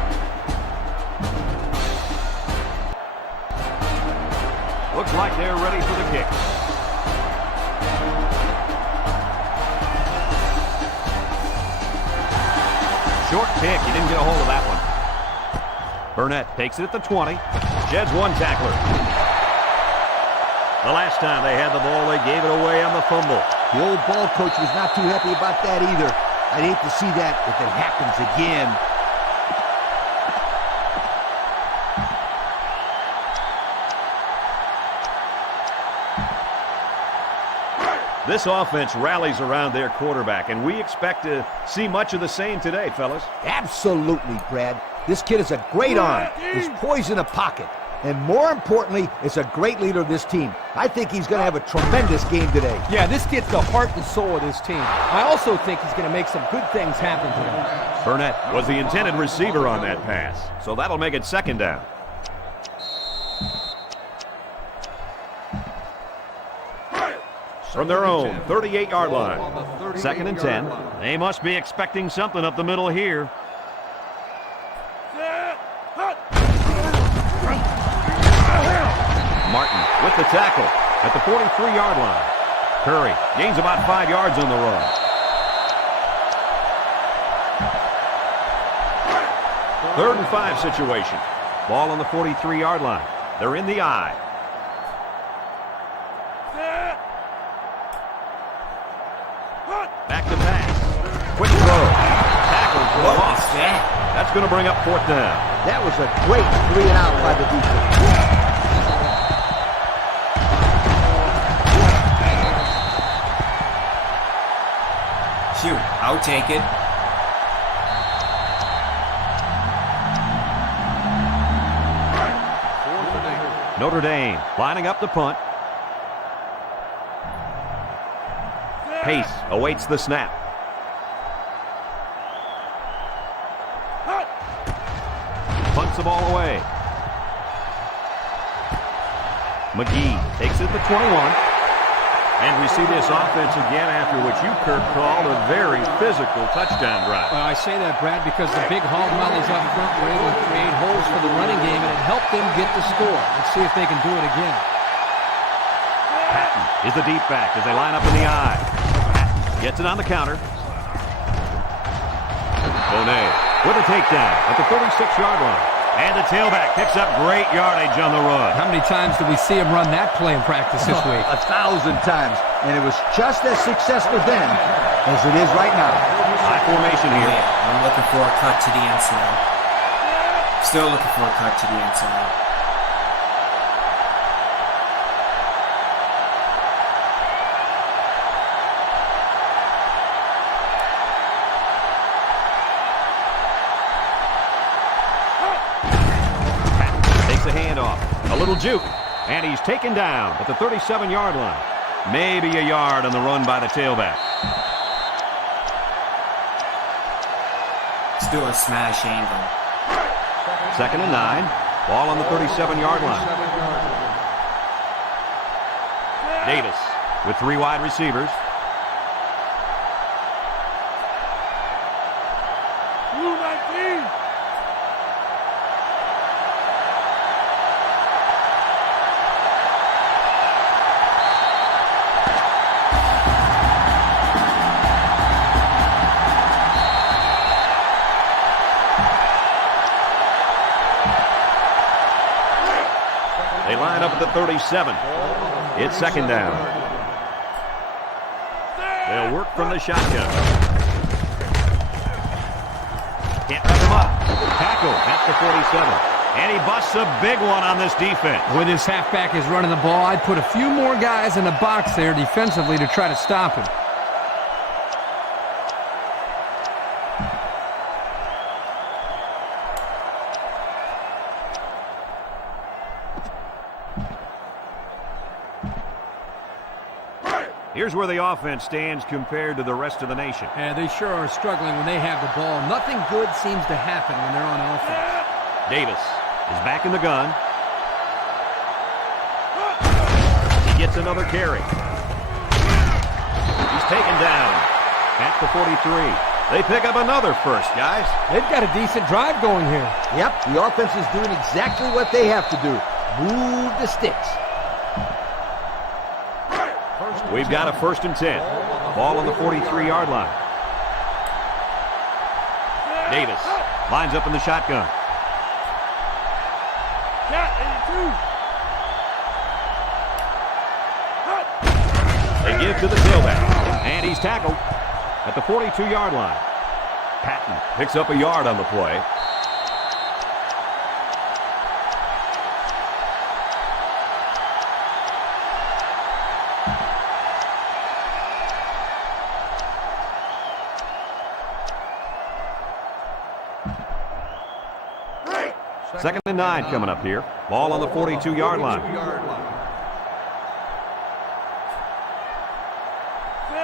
Looks like they're ready for the kick. Short pick. He didn't get a hold of that one. Burnett takes it at the 20. Sheds one tackler. The last time they had the ball, they gave it away on the fumble. The old ball coach was not too happy about that either. I'd hate to see that if it happens again. This offense rallies around their quarterback, and we expect to see much of the same today, fellas. Absolutely, Brad. This kid has a great arm. He's poised in a pocket. And more importantly, is a great leader of this team. I think he's going to have a tremendous game today. Yeah, this gets the heart and soul of this team. I also think he's going to make some good things happen today. Burnett was the intended receiver on that pass, so that'll make it second down. From their own 38-yard line. Second and 10. They must be expecting something up the middle here. Martin with the tackle at the 43-yard line. Curry gains about 5 yards on the run. Third and 5 situation. Ball on the 43-yard line. They're in the eye. Back to pass. Quick throw. Tackle for a loss. That's going to bring up fourth down. That was a great 3 and out by the defense. Shoot, I'll take it. Notre Dame lining up the punt. Pace awaits the snap. Punts the ball away. McGee takes it to 21. And we see this offense again after what you, Kirk, called a very physical touchdown drive. Well, I say that, Brad, because the big hog mollies up front were able to create holes for the running game, and it helped them get the score. Let's see if they can do it again. Patton is the deep back as they line up in the eye. Patton gets it on the counter. Bonet with a takedown at the 36-yard line. And the tailback picks up great yardage on the run. How many times do we see him run that play in practice this week? 1,000 times. And it was just as successful then as it is right now. High formation here. Yeah, I'm looking for a cut to the inside. Still looking for a cut to the inside. A little juke, and he's taken down at the 37-yard line. Maybe a yard on the run by the tailback. Still a smash angle. Second and 9. Ball on the 37-yard line. Davis with 3 wide receivers. They line up at the 37. It's second down. They'll work from the shotgun. Can't wrap him up. Tackle at the 47. And he busts a big one on this defense. When this halfback is running the ball, I'd put a few more guys in the box there defensively to try to stop him. Here's where the offense stands compared to the rest of the nation. Yeah, they sure are struggling when they have the ball. Nothing good seems to happen when they're on offense. Davis is back in the gun. He gets another carry. He's taken down at the 43. They pick up another first, guys. They've got a decent drive going here. Yep, the offense is doing exactly what they have to do. Move the sticks. We've got a 1st and 10. Ball on the 43-yard line. Davis lines up in the shotgun. They give to the tailback. And he's tackled at the 42-yard line. Patton picks up a yard on the play. Second and 9 coming up here. Ball on the 42-yard line.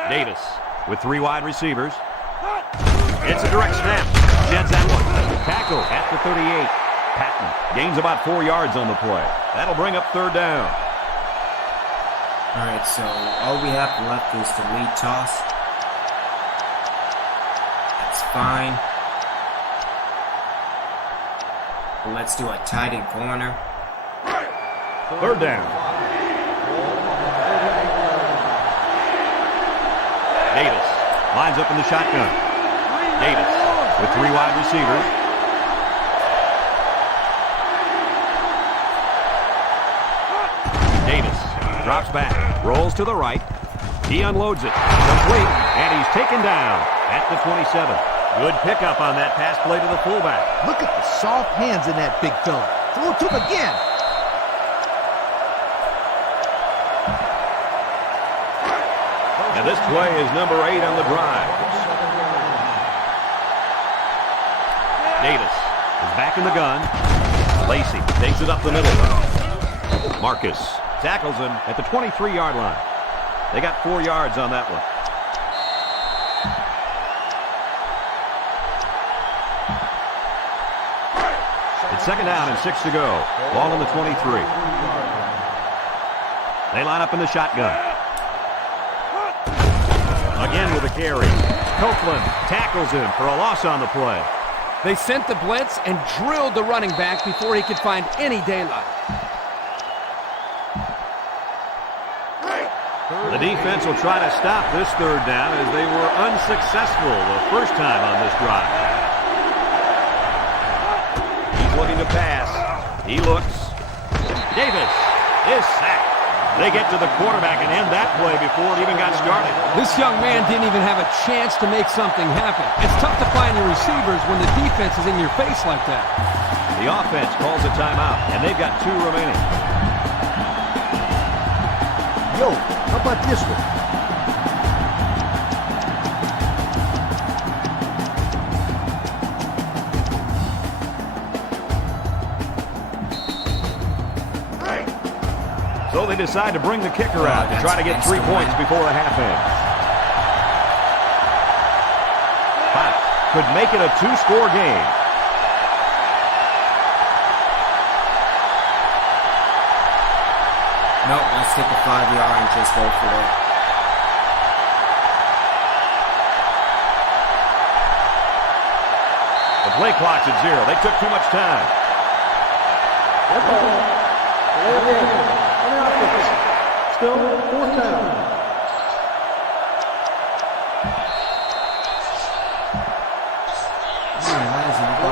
Davis with 3 wide receivers. It's a direct snap. Jets that one. Tackle at the 38. Patton gains about 4 yards on the play. That'll bring up 3rd down. All right, so all we have left is the lead toss. That's fine. Let's do a tight end corner. 3rd down. Davis lines up in the shotgun. Davis with 3 wide receivers. Davis drops back, rolls to the right. He unloads it. Complete, and he's taken down at the 27. Good pickup on that pass play to the fullback. Look at the soft hands in that big fella. Throw it to him again. And this play is number 8 on the drive. Davis is back in the gun. Lacey takes it up the middle. Marcus tackles him at the 23-yard line. They got 4 yards on that one. It's second down and 6 to go. Ball on the 23. They line up in the shotgun. Again with a carry. Copeland tackles him for a loss on the play. They sent the blitz and drilled the running back before he could find any daylight. The defense will try to stop this 3rd down as they were unsuccessful the first time on this drive. He's looking to pass. He looks. Davis is sacked. They get to the quarterback and end that play before it even got started. This young man didn't even have a chance to make something happen. It's tough to find your receivers when the defense is in your face like that. The offense calls a timeout, and they've got 2 remaining. Yo, how about this one? So they decide to bring the kicker out to try to get 3 points before the half ends. But could make it a 2-score game. Nope, let's take a 5-yard and just go for it. The play clock's at 0. They took too much time. Still 4th down.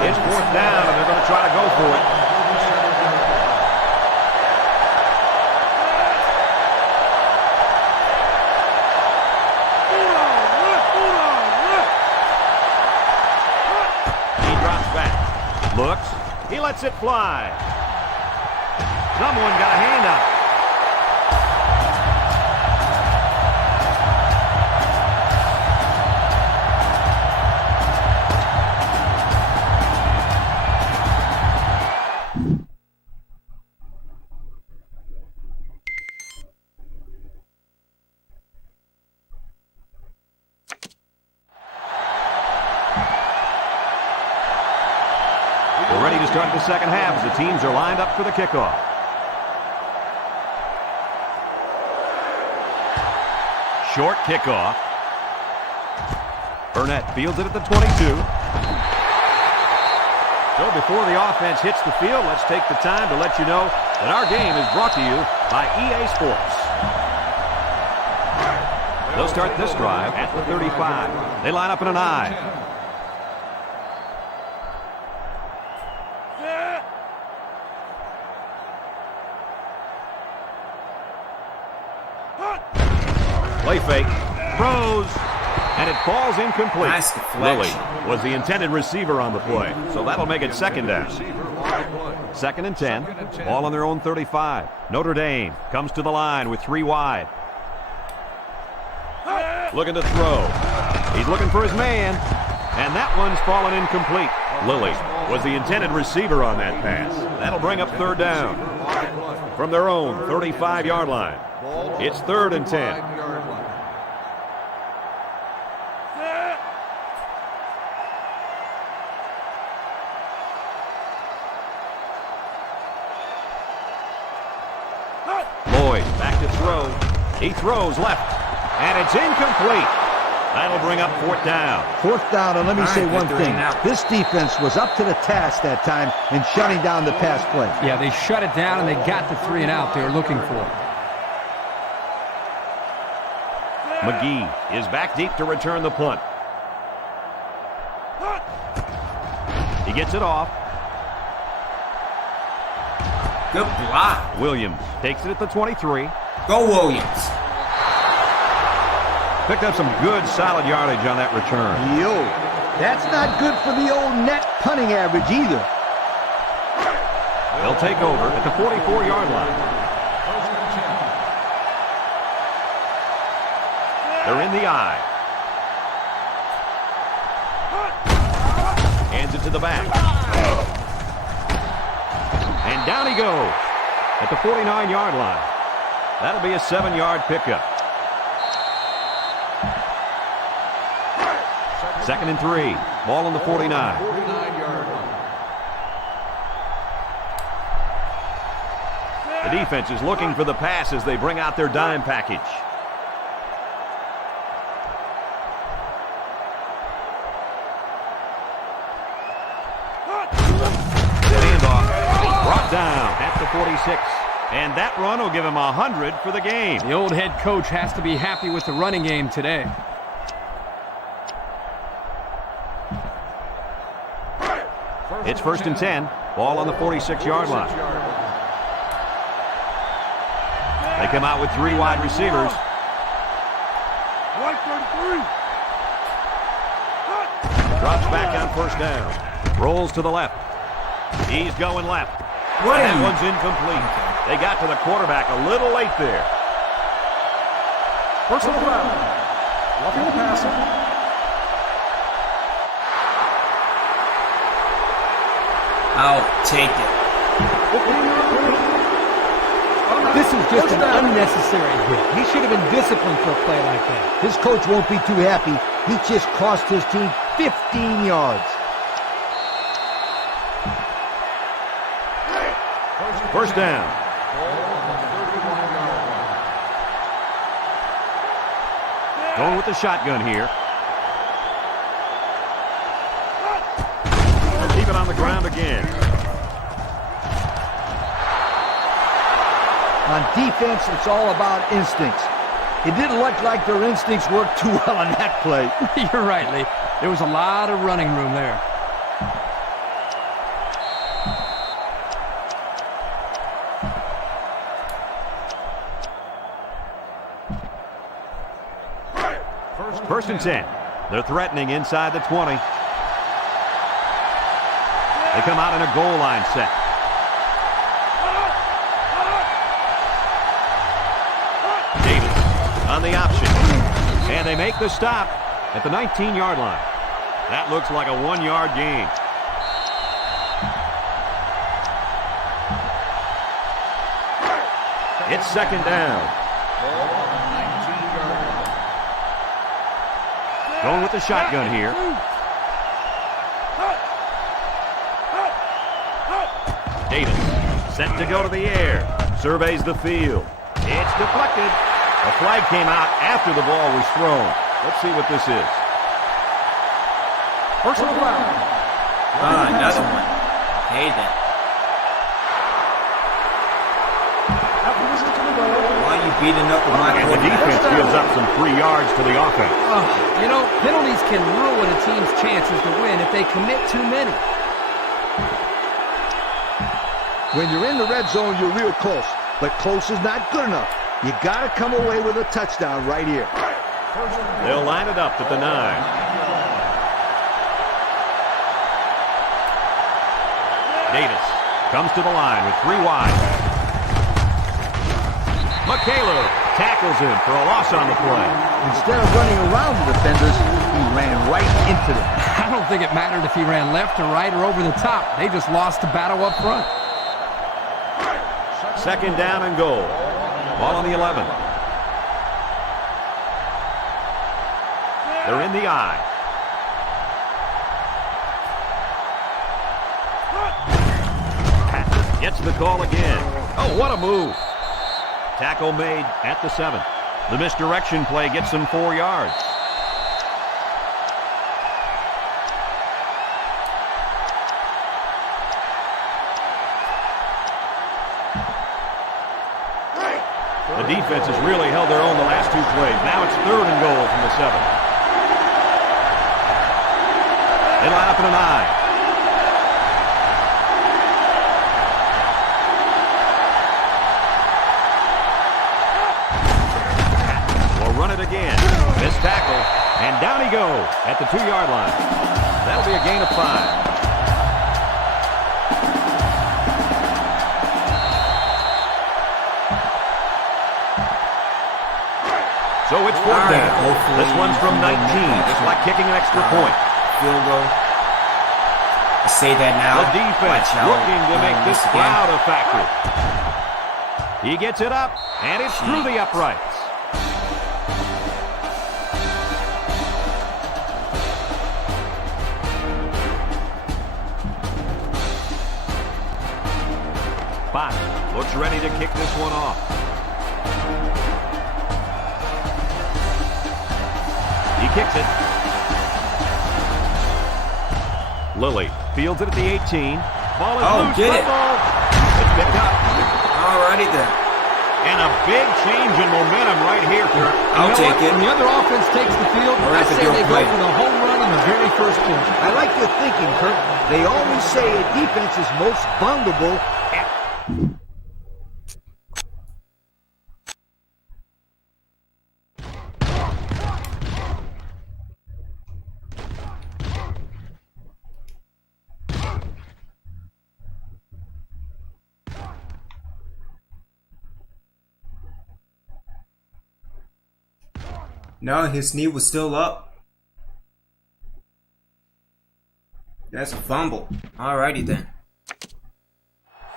It's 4th down, and they're going to try to go for it. He drops back. Looks. He lets it fly. Someone got a hand up. We're ready to start the second half as the teams are lined up for the kickoff. Short kickoff. Burnett fields it at the 22. So before the offense hits the field, let's take the time to let you know that our game is brought to you by EA Sports. They'll start this drive at the 35. They line up in an I. Play fake, throws, and it falls incomplete. Nice deflection. Lilly was the intended receiver on the play, so that'll make it second down. 2nd and 10, ball on their own 35. Notre Dame comes to the line with 3 wide. Looking to throw. He's looking for his man, and that one's fallen incomplete. Lilly was the intended receiver on that pass. That'll bring up 3rd down. From their own 35-yard line, it's 3rd and 10. Lloyd back to throw. He throws left, and it's incomplete. That'll bring up 4th down. 4th down, and let me All say right, one they're three thing. and out. This defense was up to the task that time in shutting down the pass play. Yeah, they shut it down, and they got the 3 and out they were looking for. McGee is back deep to return the punt. He gets it off. Good block. Williams takes it at the 23. Go Williams. Picked up some good, solid yardage on that return. Yo, that's not good for the old net punting average either. They'll take over at the 44-yard line. They're in the I. Hands it to the back. And down he goes at the 49-yard line. That'll be a 7-yard pickup. 2nd and 3. Ball on the 49. 49-yard line. The defense is looking for the pass as they bring out their dime package. Handoff. Brought down at the 46. And that run will give him 100 for the game. The old head coach has to be happy with the running game today. It's 1st and 10. Ball on the 46-yard line. They come out with 3 wide receivers. Drops back on 1st down. Rolls to the left. He's going left. What And that are you? one's incomplete. They got to the quarterback a little late there. Personal foul. Roughing the passer. I'll take it. This is just an unnecessary hit. He should have been disciplined for a play like that. His coach won't be too happy. He just cost his team 15 yards. First down. Going with the shotgun here. They'll keep it on the ground again. On defense, it's all about instincts. It didn't look like their instincts worked too well on that play. You're right, Lee. There was a lot of running room there. First and 10. They're threatening inside the 20. They come out in a goal line set. Davis on the option. And they make the stop at the 19-yard line. That looks like a 1-yard gain. It's second down. Going with the shotgun here. Davis set to go to the air. Surveys the field. It's deflected. A flag came out after the ball was thrown. Let's see what this is. Personal foul. Another one. Hey then. Why are you beating up with my And the defense gives up some 3 yards to the offense. You know, penalties can ruin a team's chances to win if they commit too many. When you're in the red zone, you're real close. But close is not good enough. You got to come away with a touchdown right here. They'll line it up at the 9. Davis comes to the line with 3 wide. Michaela tackles him for a loss on the play. Instead of running around the defenders, he ran right into them. I don't think it mattered if he ran left or right or over the top. They just lost the battle up front. Second down and goal. Ball on the 11. They're in the eye. Patton gets the call again. Oh, what a move. Tackle made at the 7. The misdirection play gets them 4 yards. The defense has really held their own the last 2 plays. Now it's 3rd and goal from the 7. They line up in an eye. Will run it again. Missed tackle. And down he goes at the 2-yard line. That'll be a gain of 5. So it's 4th down. This one's from 19. It's like kicking an extra point. Field goal. I say that now. The defense looking to make this crowd a factor. He gets it up, and it's through the uprights. Bot looks ready to kick this one off. He kicks it. Lilly fields it at the 18. Ball is loose. Get it. It's picked up. Alrighty then. And a big change in momentum right here, Kurt. I'll take it. When the other offense takes the field, Or I if it say don't they go play. for the home run in the very first quarter. I like your thinking, Kurt. They always say a defense is most vulnerable. No, his knee was still up. That's a fumble. Alrighty then.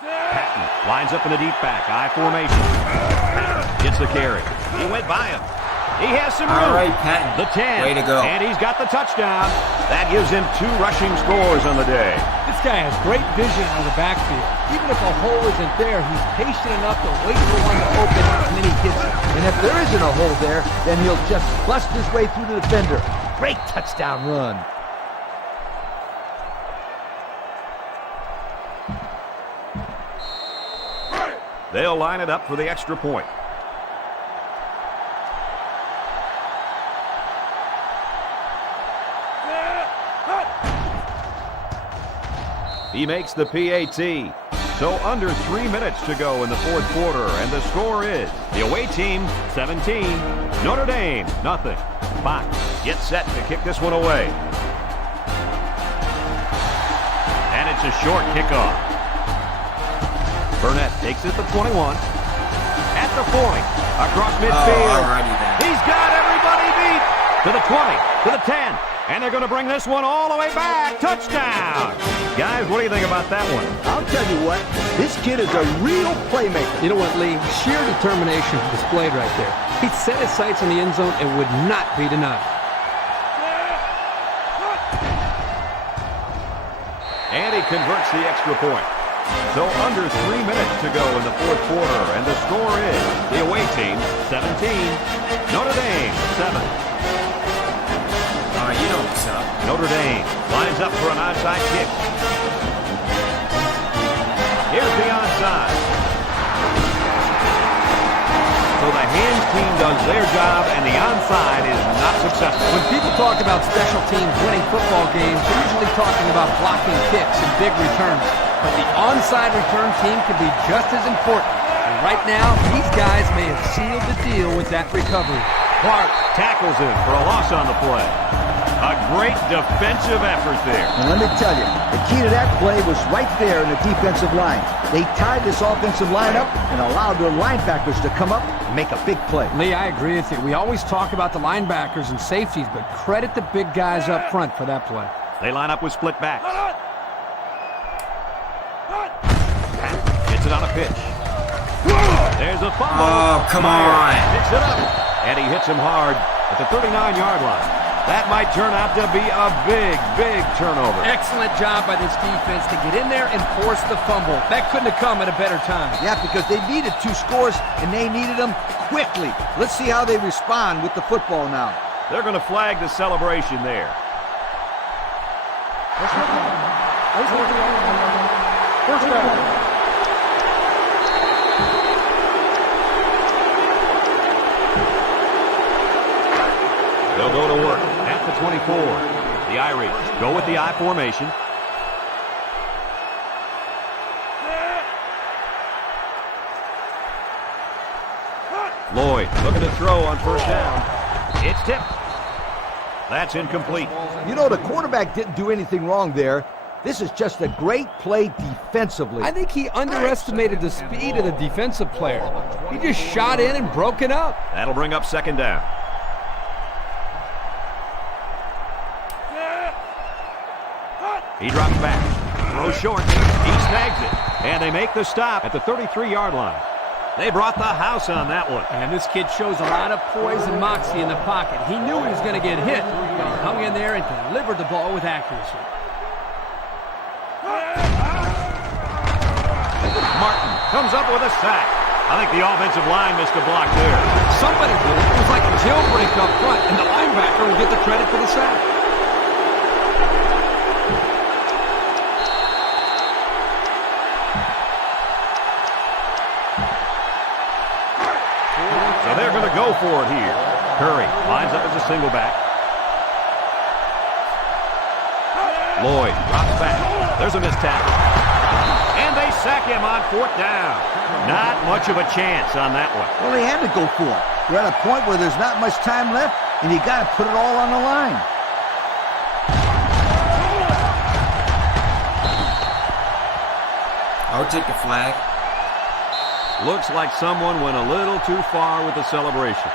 Patton lines up in the deep back. I formation. Patton gets the carry. He went by him. He has some room. All right, Patton. The 10. Way to go. And he's got the touchdown. That gives him 2 rushing scores on the day. This guy has great vision out of the backfield. Even if a hole isn't there, he's patient enough to wait for one to open and then he gets it. And if there isn't a hole there, then he'll just bust his way through the defender. Great touchdown run. They'll line it up for the extra point. He makes the PAT. So under 3 minutes to go in the fourth quarter, and the score is the away team 17, Notre Dame nothing. Fox gets set to kick this one away. And it's a short kickoff. Burnett takes it to 21. At the 40. Across midfield. Alrighty then. He's got everybody beat. To the 20. To the 10. And they're going to bring this one all the way back. Touchdown. Guys, what do you think about that one? I'll tell you what, this kid is a real playmaker. You know what, Lee? Sheer determination displayed right there. He'd set his sights on the end zone and would not be denied. And he converts the extra point. So under 3 minutes to go in the fourth quarter, and the score is the away team 17, Notre Dame 7. You know what's up. Notre Dame lines up for an onside kick. Here's the onside. So the hands team does their job, and the onside is not successful. When people talk about special teams winning football games, they're usually talking about blocking kicks and big returns. But the onside return team can be just as important. And right now, these guys may have sealed the deal with that recovery. Clark tackles him for a loss on the play. A great defensive effort there. And let me tell you, the key to that play was right there in the defensive line. They tied this offensive line up and allowed their linebackers to come up and make a big play. Lee, I agree with you. We always talk about the linebackers and safeties, but credit the big guys up front for that play. They line up with split backs. Gets it on a pitch. There's a fumble. Oh, come on. Picks it up. And he hits him hard at the 39-yard line. That might turn out to be a big, big turnover. Excellent job by this defense to get in there and force the fumble. That couldn't have come at a better time. Yeah, because they needed 2 scores, and they needed them quickly. Let's see how they respond with the football now. They're going to flag the celebration there. First down. They'll go to work at the 24. The Irish go with the I formation. Lloyd looking to throw on first down. It's tipped. That's incomplete. You know, the quarterback didn't do anything wrong there. This is just a great play defensively. I think he underestimated the speed of the defensive player. He just shot in and broke it up. That'll bring up second down. He drops back. Throws short. He snags it. And they make the stop at the 33-yard line. They brought the house on that one. And this kid shows a lot of poise and moxie in the pocket. He knew he was going to get hit, but he hung in there and delivered the ball with accuracy. Martin comes up with a sack. I think the offensive line missed a block there. Somebody did it. It was like a jailbreak up front, and the linebacker will get the credit for the sack. So they're going to go for it here. Curry lines up as a single back. Lloyd drops back. There's a missed tackle. And they sack him on fourth down. Not much of a chance on that one. Well, they had to go for it. We're at a point where there's not much time left, and you got to put it all on the line. I'll take the flag. Looks like someone went a little too far with the celebration.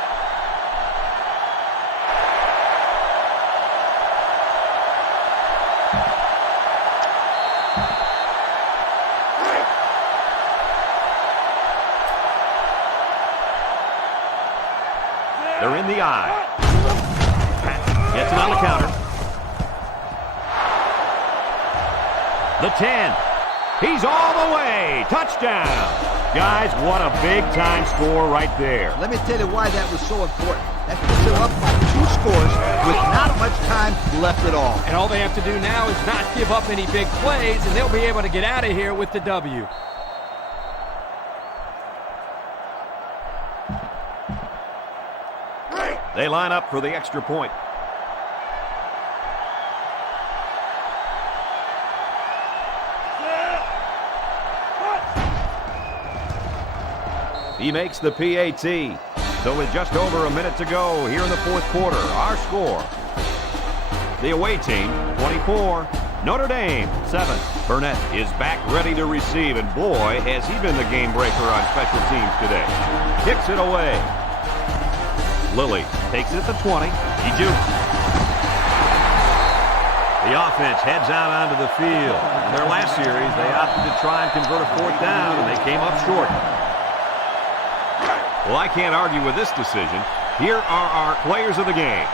They're in the eye. Patton gets it on the counter. The 10. He's all the way. Touchdown. Guys, what a big-time score right there. Let me tell you why that was so important. That puts them up by 2 scores with not much time left at all. And all they have to do now is not give up any big plays, and they'll be able to get out of here with the W. They line up for the extra point. He makes the PAT. So with just over a minute to go here in the fourth quarter, our score. The away team, 24. Notre Dame, 7. Burnett is back ready to receive, and boy, has he been the game breaker on special teams today. Kicks it away. Lilly takes it at the 20. He jukes. The offense heads out onto the field. In their last series, they opted to try and convert a 4th down, and they came up short. Well, I can't argue with this decision. Here are our players of the game.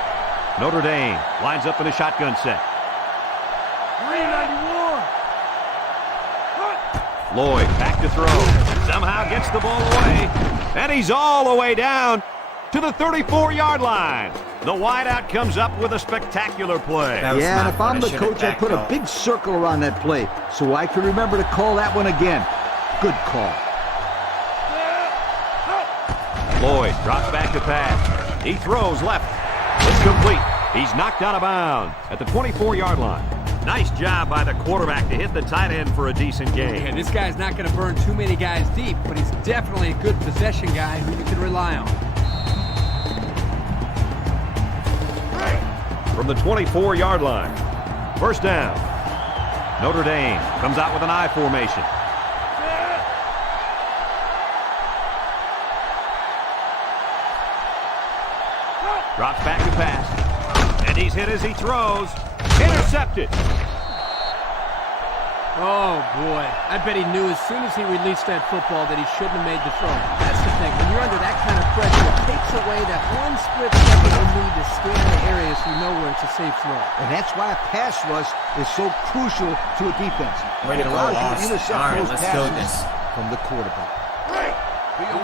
Notre Dame lines up in a shotgun set. 391. Lloyd back to throw. Somehow gets the ball away. And he's all the way down to the 34-yard line. The wideout comes up with a spectacular play. Yeah, and if I'm the coach, I'd put a big circle around that play so I can remember to call that one again. Good call. Lloyd drops back to pass. He throws left. It's complete. He's knocked out of bounds at the 24-yard line. Nice job by the quarterback to hit the tight end for a decent game. Yeah, this guy's not going to burn too many guys deep, but he's definitely a good possession guy who you can rely on. From the 24-yard line. First down. Notre Dame comes out with an I formation. Drops back to pass. And he's hit as he throws. Intercepted. Oh, boy. I bet he knew as soon as he released that football that he shouldn't have made the throw. That's the thing. When you're under that kind of pressure, it takes away that one split second you need to scan the area so you know where it's a safe throw. And that's why a pass rush is so crucial to a defense. Way to go, allows you to Austin. intercept All right, those let's do passes this. from the quarterback.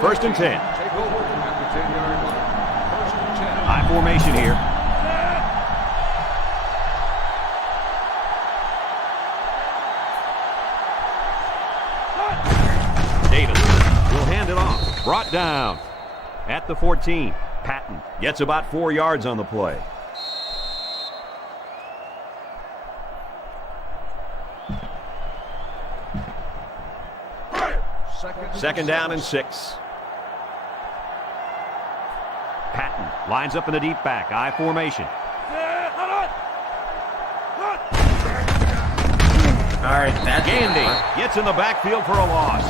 First and 10. Take over at the 10-yard line. First and 10. I formation here. Davis will hand it off. Brought down at the 14. Patton gets about 4 yards on the play. Second down and 6. Patton lines up in the deep back. I formation. All right, that's Gandy gets in the backfield for a loss.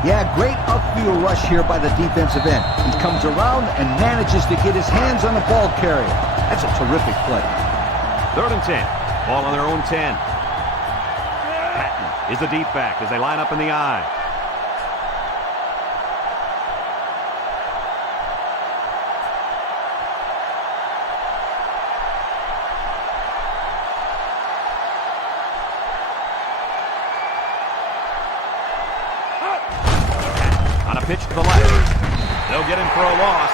Yeah, great upfield rush here by the defensive end. He comes around and manages to get his hands on the ball carrier. That's a terrific play. Third and 10. Ball on their own 10. Patton is the deep back as they line up in the I. Pitch to the left. They'll get him for a loss.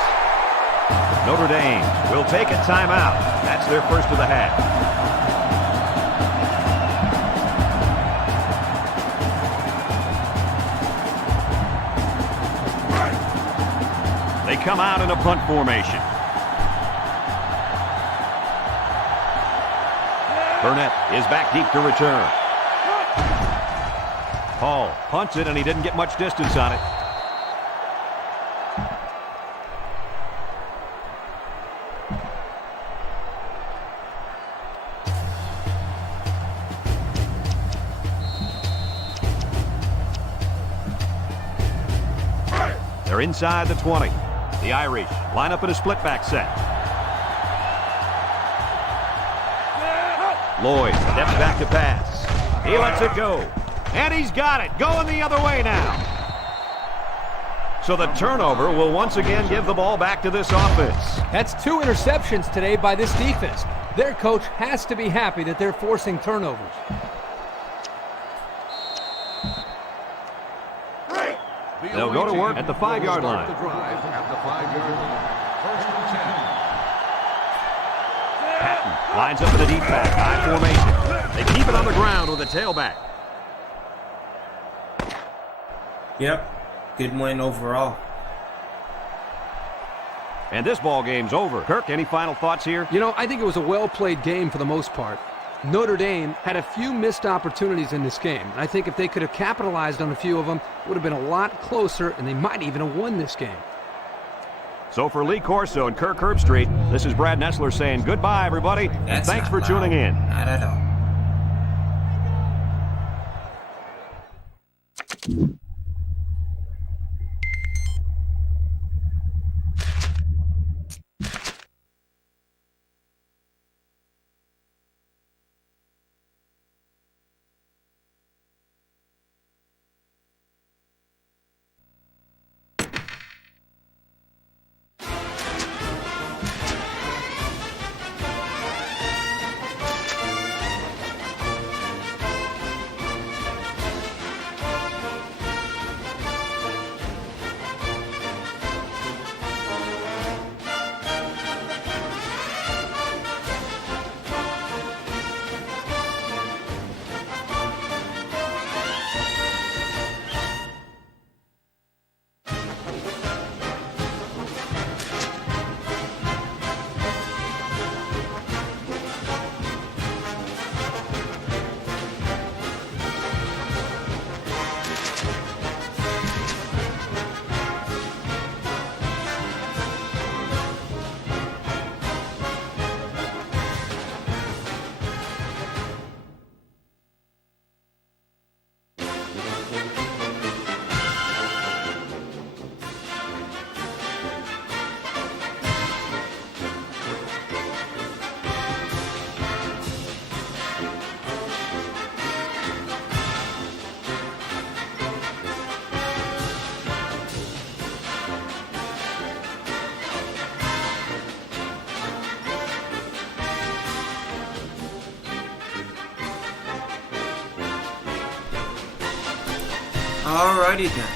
Notre Dame will take a timeout. That's their first of the half. They come out in a punt formation. Burnett is back deep to return. Hall punts it, and he didn't get much distance on it. They're inside the 20. The Irish line up in a split back set. Lloyd steps back to pass. He lets it go. And he's got it. Going the other way now. So the turnover will once again give the ball back to this offense. That's 2 interceptions today by this defense. Their coach has to be happy that they're forcing turnovers. They'll go to work at the 5-yard line. The drive at the 5-yard line. First and 10. Patton lines up in the deep back, high formation. They keep it on the ground with a tailback. Yep, good win overall. And this ball game's over. Kirk, any final thoughts here? You know, I think it was a well-played game for the most part. Notre Dame had a few missed opportunities in this game. I think if they could have capitalized on a few of them, it would have been a lot closer, and they might even have won this game. So for Lee Corso and Kirk Herbstreit, this is Brad Nessler saying goodbye, everybody. That's Thanks for not tuning loud. in. Not at all. Alrighty then.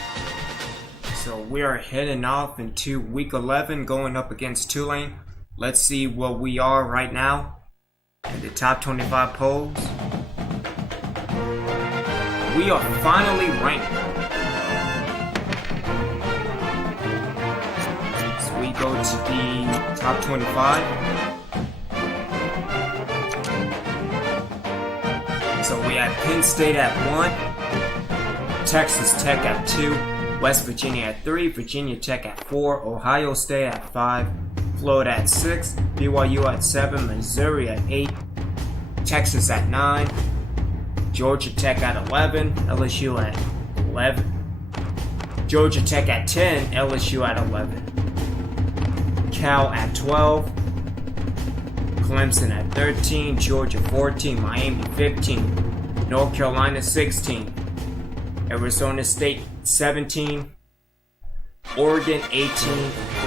So we are heading off into week 11 going up against Tulane. Let's see what we are right now in the top 25 polls. We are finally ranked. So we go to the top 25. So we have Penn State at 1. Texas Tech at 2, West Virginia at 3, Virginia Tech at 4, Ohio State at 5, Florida at 6, BYU at 7, Missouri at 8, Texas at 9, Georgia Tech at 11, LSU at 11, Georgia Tech at 10, LSU at 11, Cal at 12, Clemson at 13, Georgia 14, Miami 15, North Carolina 16, Arizona State 17, Oregon 18,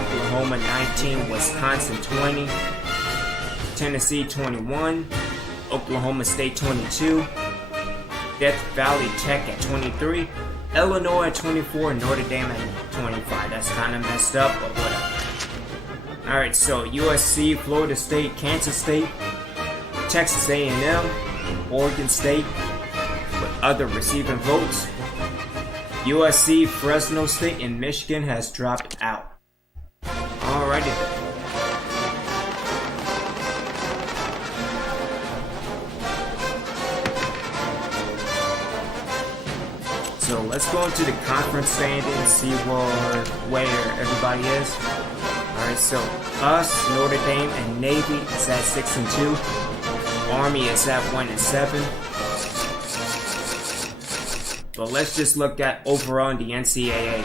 Oklahoma 19, Wisconsin 20, Tennessee 21, Oklahoma State 22, Death Valley Tech at 23, Illinois at 24, Notre Dame at 25. That's kind of messed up, but whatever. Alright, so USC, Florida State, Kansas State, Texas A&M, Oregon State, with other receiving votes. USC, Fresno State, and Michigan has dropped out. Alrighty then. So let's go into the conference standings, see where everybody is. Alright, so us, Notre Dame, and Navy is at 6 and 2. Army is at 1 and 7. But let's just look at overall in the NCAA.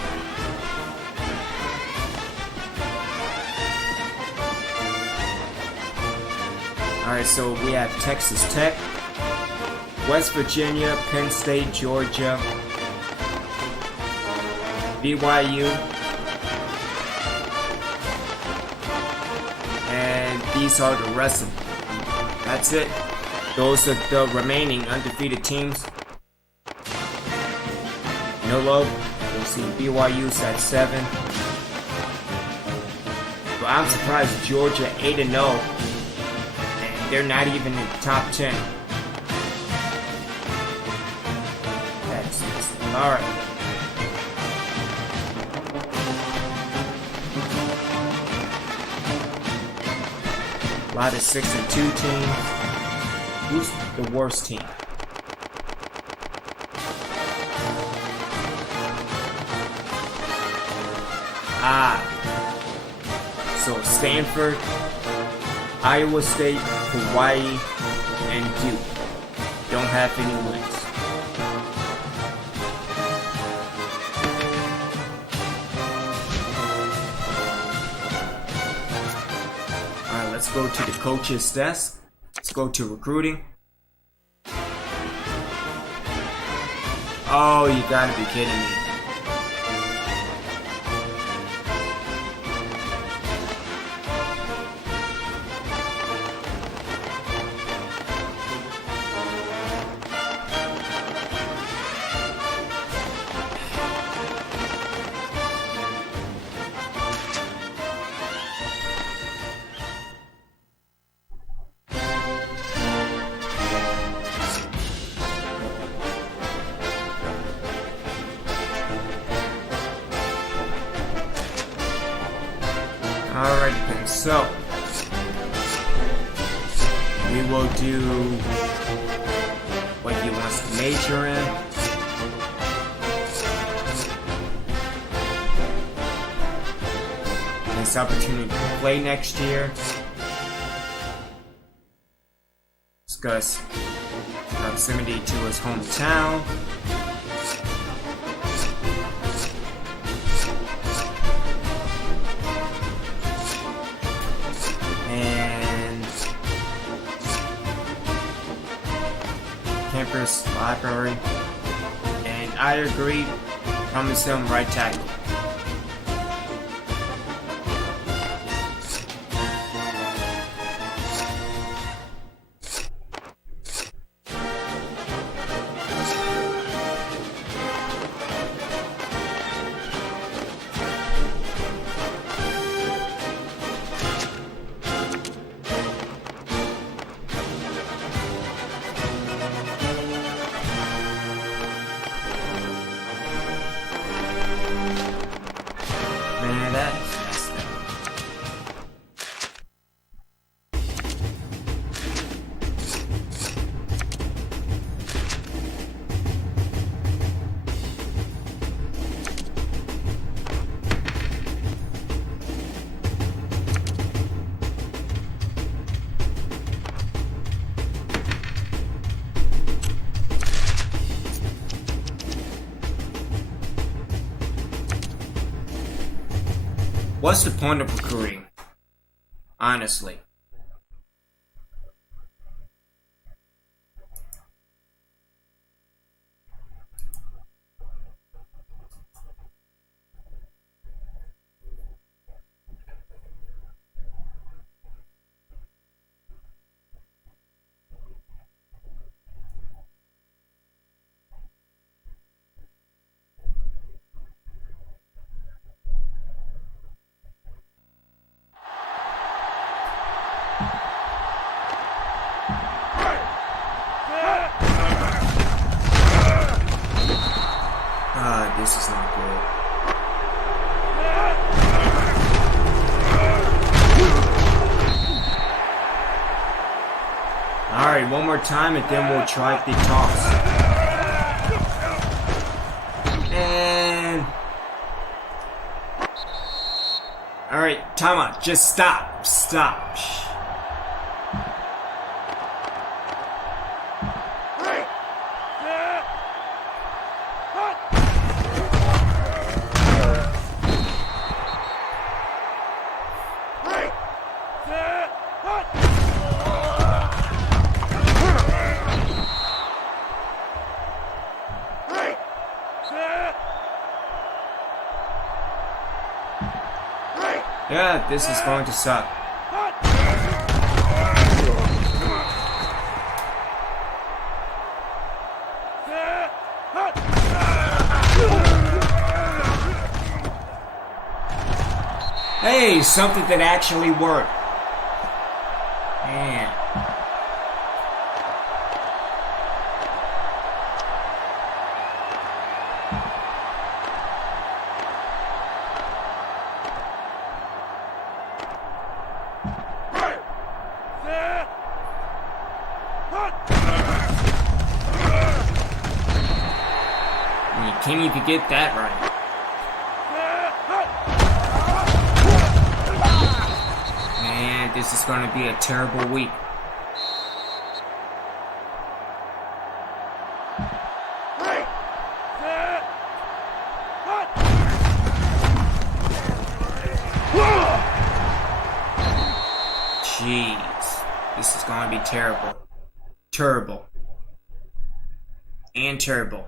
Alright, so we have Texas Tech, West Virginia, Penn State, Georgia, BYU, these are the rest of them. That's it. Those are the remaining undefeated teams. No love. We'll see BYU's at 7. But I'm surprised Georgia 8-0. And they're not even in the top 10. That's just alright. A lot of 6-2 teams. Who's the worst team? So Stanford, Iowa State, Hawaii, and Duke don't have any wins. Alright, let's go to the coach's desk. Let's go to recruiting. Oh, you gotta be kidding me. Alright then, so we will do what he wants to major in. His opportunity to play next year. Discuss proximity to his hometown. Campus library, and I agree, promise him right tackle. Man, that's messed up. What's the point of recruiting? Honestly. This is not good. Alright, one more time and then we'll try the toss. And... Alright, timeout. Just stop. Stop. Yeah, this is going to suck. Hey, something that actually worked. Man. You can't even get that right. Man, this is going to be a terrible week. Jeez, this is going to be terrible. Terrible. And terrible.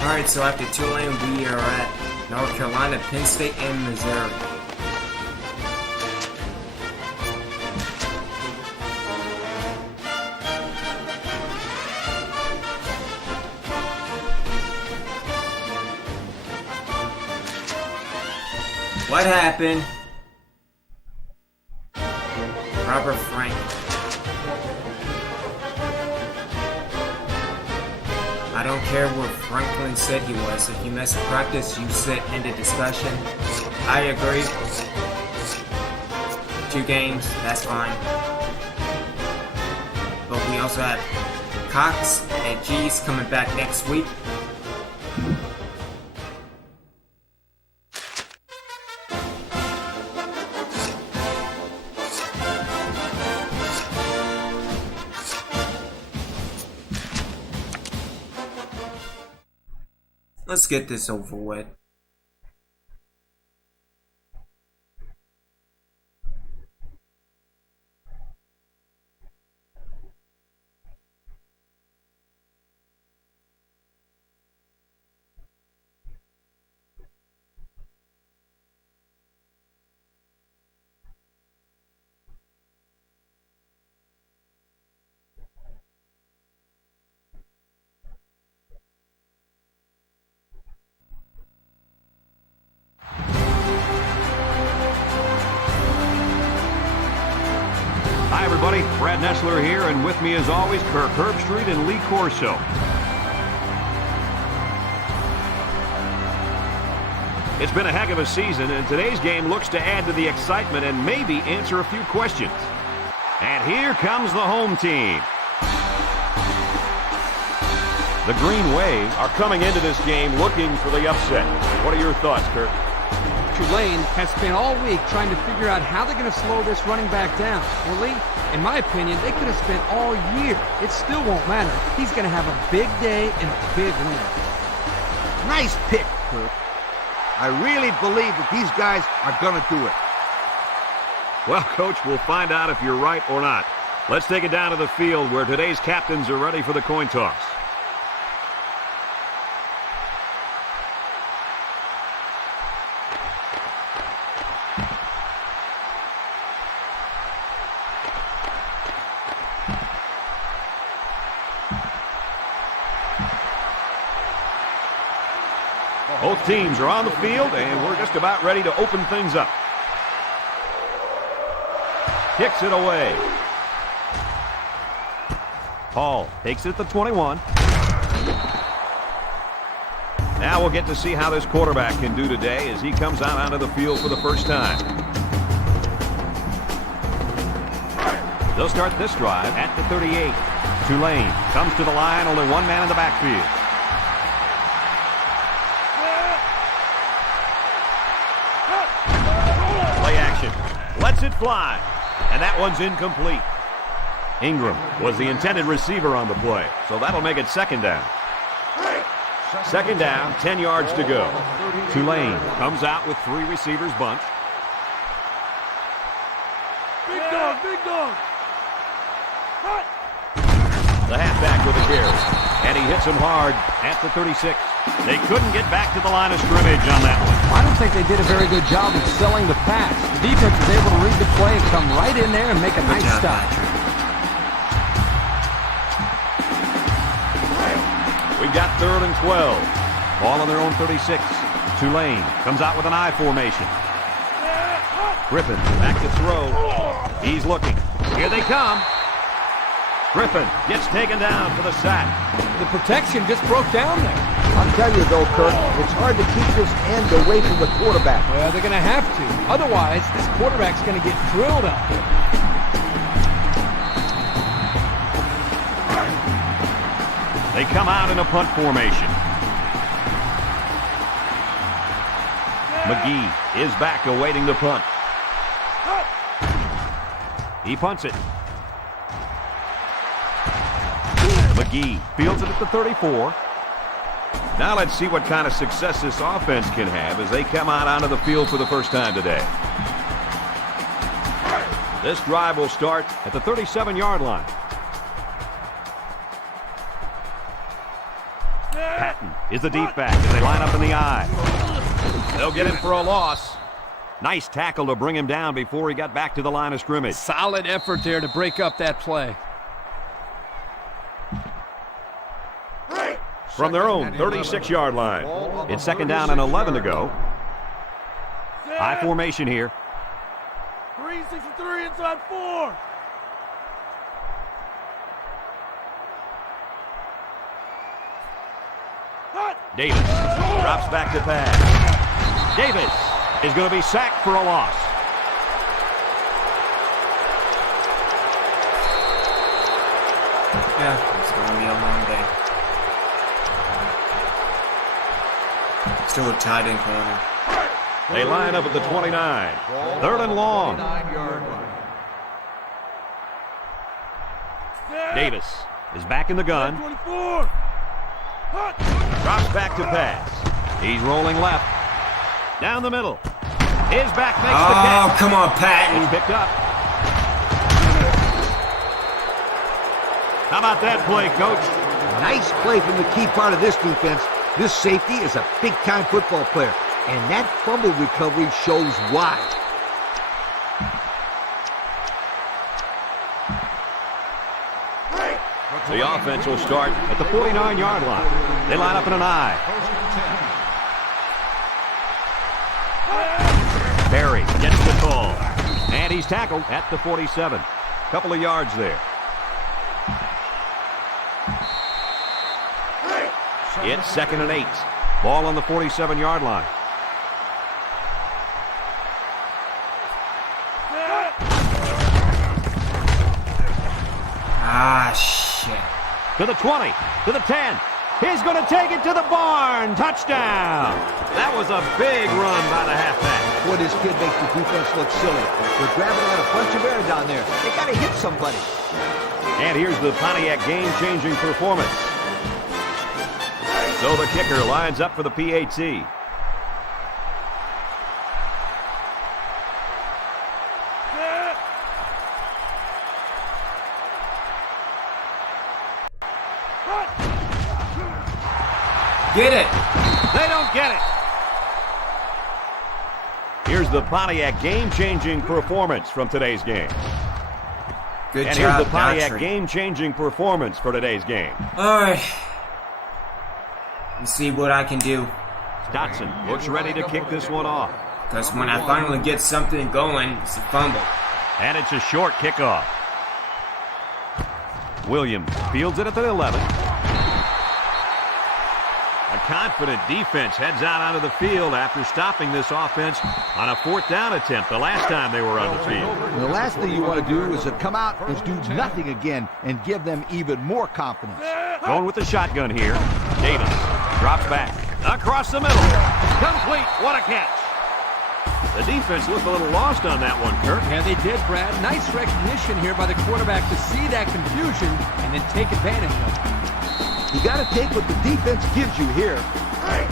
Alright, so after Tulane, we are at North Carolina, Penn State, and Missouri. What happened? Robert Frank. I don't care what Franklin said he was. If you mess with practice, you sit in the discussion. I agree. 2 games, that's fine. But we also have Cox and G's coming back next week. Let's get this over with. Hi, everybody. Brad Nessler here, and with me, as always, Kirk Herbstreit and Lee Corso. It's been a heck of a season, and today's game looks to add to the excitement and maybe answer a few questions. And here comes the home team. The Green Wave are coming into this game looking for the upset. What are your thoughts, Kirk? Tulane has spent all week trying to figure out how they're going to slow this running back down. Well, Lee, in my opinion, they could have spent all year. It still won't matter. He's going to have a big day and a big win. Nice pick, Kirk. I really believe that these guys are going to do it. Well, Coach, we'll find out if you're right or not. Let's take it down to the field where today's captains are ready for the coin toss. Both teams are on the field, and we're just about ready to open things up. Kicks it away. Hall takes it at the 21. Now we'll get to see how this quarterback can do today as he comes out onto the field for the first time. They'll start this drive at the 38. Tulane comes to the line, only one man in the backfield. Play action. Lets it fly. And that one's incomplete. Ingram was the intended receiver on the play, so that'll make it second down. Second down, 10 yards to go. Tulane comes out with 3 receivers bunched. Big dog, big dog. The halfback with a carry. And And he hits him hard at the 36. They couldn't get back to the line of scrimmage on that one. I don't think they did a very good job of selling the pass. The defense was able to read the play and come right in there and make a nice stop. We've got 3rd and 12. Ball on their own 36. Tulane comes out with an I formation. Griffin back to throw. He's looking. Here they come. Griffin gets taken down for the sack. The protection just broke down there. I'll tell you though, Kirk, it's hard to keep this end away from the quarterback. Well, they're going to have to. Otherwise, this quarterback's going to get drilled out there. They come out in a punt formation. McGee is back awaiting the punt. He punts it. McGee fields it at the 34. Now let's see what kind of success this offense can have as they come out onto the field for the first time today. This drive will start at the 37-yard line. Patton is the deep back as they line up in the I. They'll get him for a loss. Nice tackle to bring him down before he got back to the line of scrimmage. Solid effort there to break up that play. From their own 36-yard line. It's 2nd down and 11 to go. High formation here. 363 inside 4. Davis drops back to pass. Davis is going to be sacked for a loss. Yeah, it's going to be a long day. Still a tight end corner. They line up at the 29. 3rd and long. Davis is back in the gun. 24. Drops back to pass. He's rolling left. Down the middle. His back makes the catch. Oh, come on, Patton. It's picked up. How about that play, Coach? Nice play from the key part of this defense. This safety is a big-time football player, and that fumble recovery shows why. The offense will start at the 49-yard line. They line up in an I. Barry gets the call. And he's tackled at the 47. Couple of yards there. It's 2nd and 8. Ball on the 47-yard line. Ah, shit. To the 20, to the 10. He's going to take it to the barn. Touchdown. That was a big run by the halfback. Boy, this kid makes the defense look silly. They're grabbing at a bunch of air down there. They got to hit somebody. And here's the Pontiac game-changing performance. So the kicker lines up for the PAT. Get it. They don't get it. Here's the Pontiac game-changing performance from today's game. Good and job, here's the Pontiac Daughtry. game-changing performance for today's game. All right. Let's see what I can do. Dotson looks ready to kick this one off. Because when I finally get something going, it's a fumble. And it's a short kickoff. Williams fields it at the 11. A confident defense heads out onto the field after stopping this offense on a 4th down attempt the last time they were on the field. And the last thing you want to do is to come out and do nothing again and give them even more confidence. Going with the shotgun here. Davis drops back. Across the middle. Complete. What a catch. The defense looked a little lost on that one, Kirk. Yeah, they did, Brad. Nice recognition here by the quarterback to see that confusion and then take advantage of it. You got to take what the defense gives you here.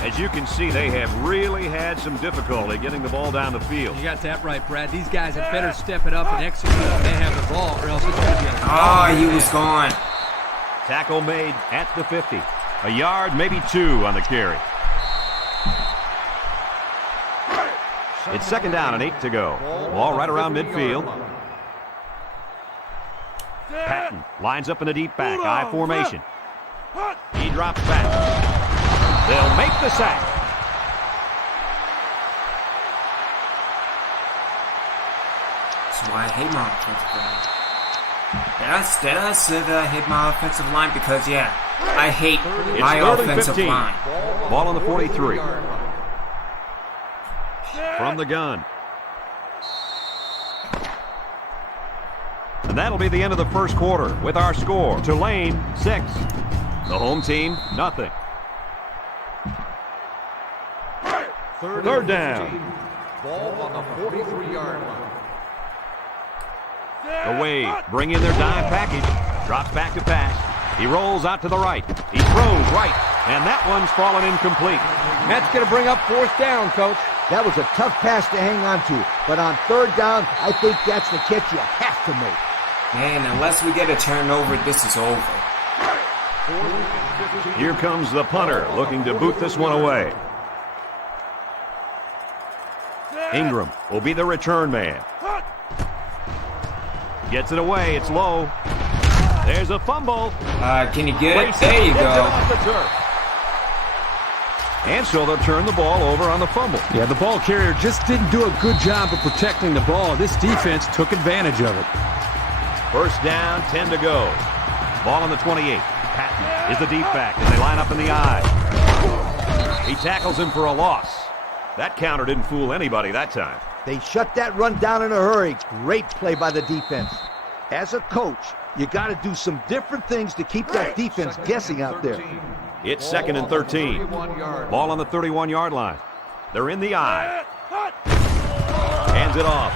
As you can see, they have really had some difficulty getting the ball down the field. You got that right, Brad. These guys had better step it up and execute when they have the ball, or else it's going to be a Oh, he was gone. Tackle made at the 50. A yard, maybe 2 on the carry. It's second down and 8 to go. Ball right around midfield. Patton lines up in a deep back, I formation. He drops back. They'll make the sack. That's why I hate my offensive line. Did I say that I hate my offensive line? Because, yeah, I hate my offensive line. Ball on the 43. From the gun. And that'll be the end of the first quarter with our score. Tulane, 6. The home team, nothing. Third down. Ball on the 43-yard line. The Wave bring in their dime package. Drops back to pass. He rolls out to the right. He throws right. And that one's fallen incomplete. That's going to bring up fourth down, Coach. That was a tough pass to hang on to. But on third down, I think that's the catch you have to make. Man, unless we get a turnover, this is over. Here comes the punter looking to boot this one away. Ingram will be the return man. Gets it away. It's low. There's a fumble. Can you get it? There you go. And so they'll turn the ball over on the fumble. Yeah, the ball carrier just didn't do a good job of protecting the ball. This defense took advantage of it. First down, 10 to go. Ball on the 28. Patton is the deep back as they line up in the eye. He tackles him for a loss. That counter didn't fool anybody that time. They shut that run down in a hurry. Great play by the defense. As a coach, you got to do some different things to keep that defense guessing out there. It's second and 13. Ball on the 31-yard line. They're in the eye. Hands it off.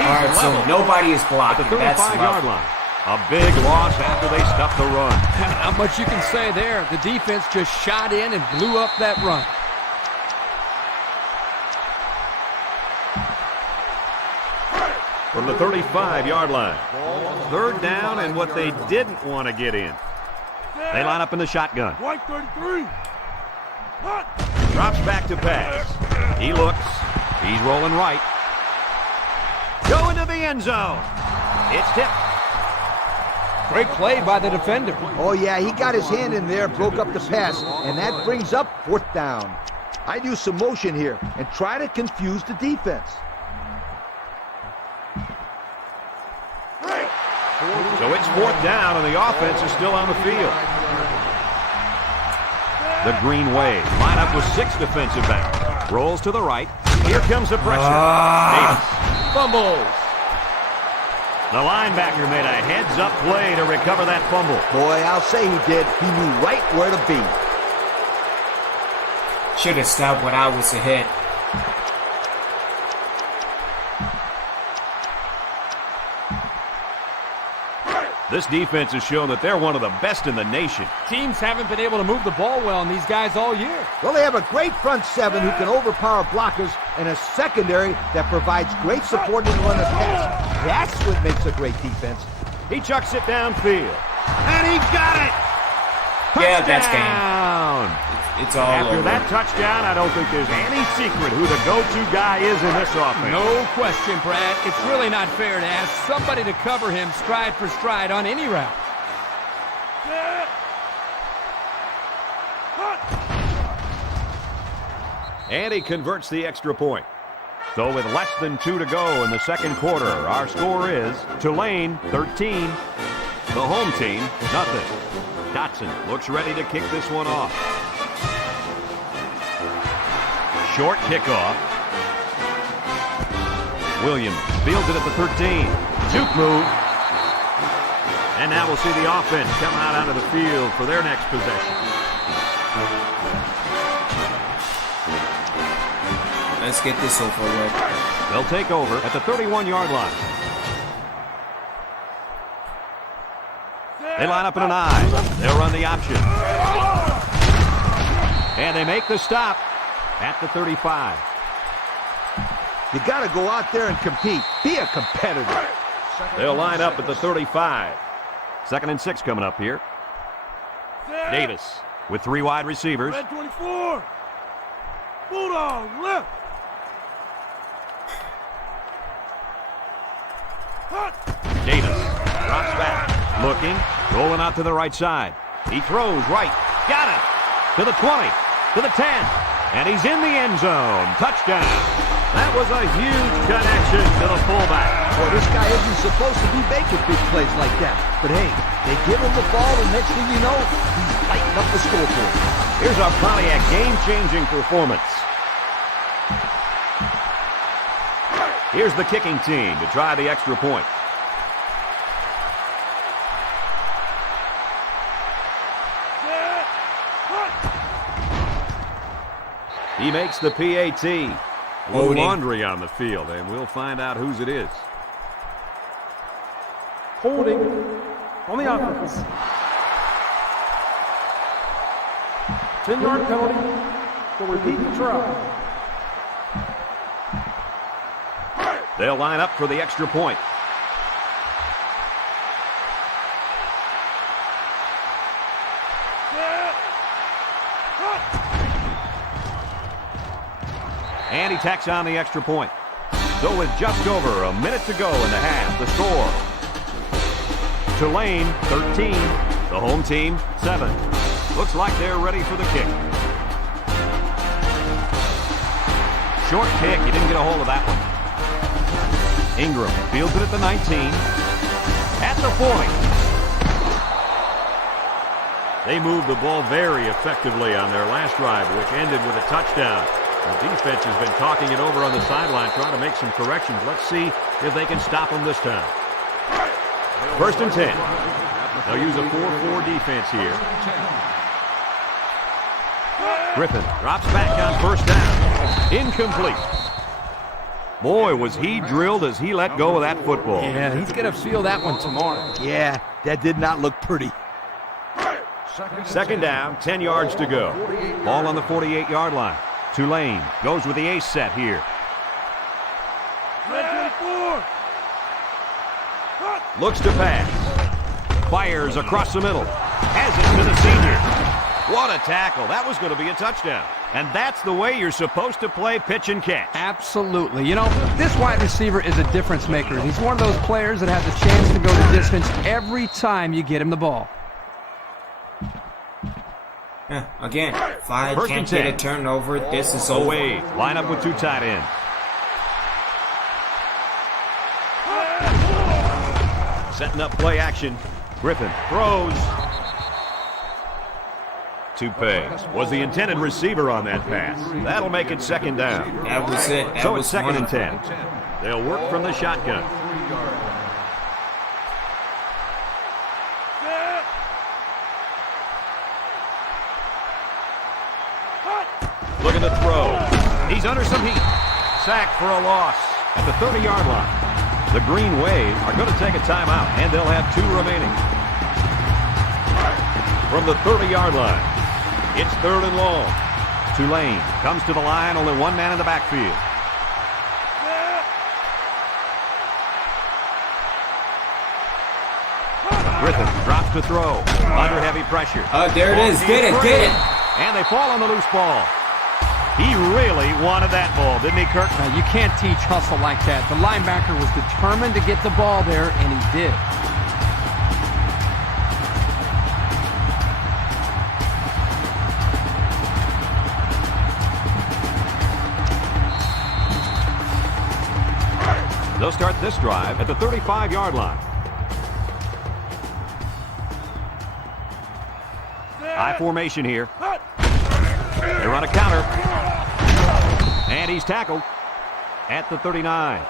All right, so nobody is blocking. At the 35-yard line. A big loss after they stuffed the run. Not much you can say there. The defense just shot in and blew up that run. From the 35-yard line. Third down and what they didn't want to get in. They line up in the shotgun. White 33. Drops back to pass. He looks. He's rolling right. Go into the end zone. It's tipped. Great play by the defender. Oh, yeah, he got his hand in there, broke up the pass, and that brings up fourth down. I'd use some motion here and try to confuse the defense. So it's fourth down, and the offense is still on the field. The Green Wave line up with 6 defensive backs. Rolls to the right. Here comes the pressure. Davis fumbles. The linebacker made a heads-up play to recover that fumble. Boy, I'll say he did. He knew right where to be. Should have stopped when I was ahead. This defense has shown that they're one of the best in the nation. Teams haven't been able to move the ball well on these guys all year. Well, they have a great front seven who can overpower blockers and a secondary that provides great support in the run of pass. That's what makes a great defense. He chucks it downfield. And he got it! Touchdown! Yeah, that's game. It's all After over. that touchdown, I don't think there's any secret who the go-to guy is in this offense. No question, Brad. It's really not fair to ask somebody to cover him stride for stride on any route. And he converts the extra point. So with less than 2 to go in the second quarter, our score is Tulane 13, the home team nothing. Dotson looks ready to kick this one off. Short kickoff. Williams fields it at the 13. Juke move. And now we'll see the offense come out onto the field for their next possession. Let's get this over with. They'll take over at the 31-yard line. They line up in an eye. They'll run the option. And they make the stop at the 35. You got to go out there and compete. Be a competitor. They'll line up at the 35. 2nd and 6 coming up here. Davis with 3 wide receivers. Red 24. Bulldog left. Davis drops back, looking, rolling out to the right side. He throws right, got it, to the 20, to the 10, and he's in the end zone. Touchdown. That was a huge connection to the fullback. Well, this guy isn't supposed to be making big plays like that. But hey, they give him the ball, and next thing you know, he's lighting up the scoreboard. Here's our Pontiac game-changing performance. Here's the kicking team to try the extra point. He makes the PAT. A little laundry on the field, and we'll find out whose it is. Holding on the offense. 10-yard penalty for repeat try. They'll line up for the extra point. And he tacks on the extra point. So with just over a minute to go in the half, the score. Tulane 13, the home team 7. Looks like they're ready for the kick. Short kick, he didn't get a hold of that one. Ingram fields it at the 19, at the 40. They moved the ball very effectively on their last drive, which ended with a touchdown. The defense has been talking it over on the sideline, trying to make some corrections. Let's see if they can stop them this time. 1st and 10. They'll use a 4-4 defense here. Griffin drops back on 1st down. Incomplete. Boy, was he drilled as he let go of that football. Yeah, he's going to feel that one tomorrow. Yeah, that did not look pretty. 2nd down, 10 yards to go. Ball on the 48-yard line. Tulane goes with the ace set here. Red 24. Looks to pass. Fires across the middle. Has it to the senior. What a tackle. That was going to be a touchdown. And that's the way you're supposed to play pitch and catch. Absolutely. You know, this wide receiver is a difference maker. He's one of those players that has the chance to go the distance every time you get him the ball. Yeah, again, if I 1st can't and get 10. a turnover, this is over. Away. Line up with 2 tight ends. Setting up play action. Griffin throws. Toupe was the intended receiver on that pass. That'll make it 2nd down. That was it. That So was it's 2nd and 10. 10. They'll work from the shotgun. Looking to throw. He's under some heat. Sacked for a loss at the 30-yard line. The Green Wave are going to take a timeout, and they'll have 2 remaining. From the 30-yard line, it's 3rd and long. Tulane comes to the line, only 1 man in the backfield. Griffin drops to throw. Under heavy pressure. Oh, there it is. Get it, get it. And they fall on the loose ball. He really wanted that ball, didn't he, Kirk? Now, you can't teach hustle like that. The linebacker was determined to get the ball there, and he did. They'll start this drive at the 35-yard line. High formation here. They run a counter. And he's tackled at the 39.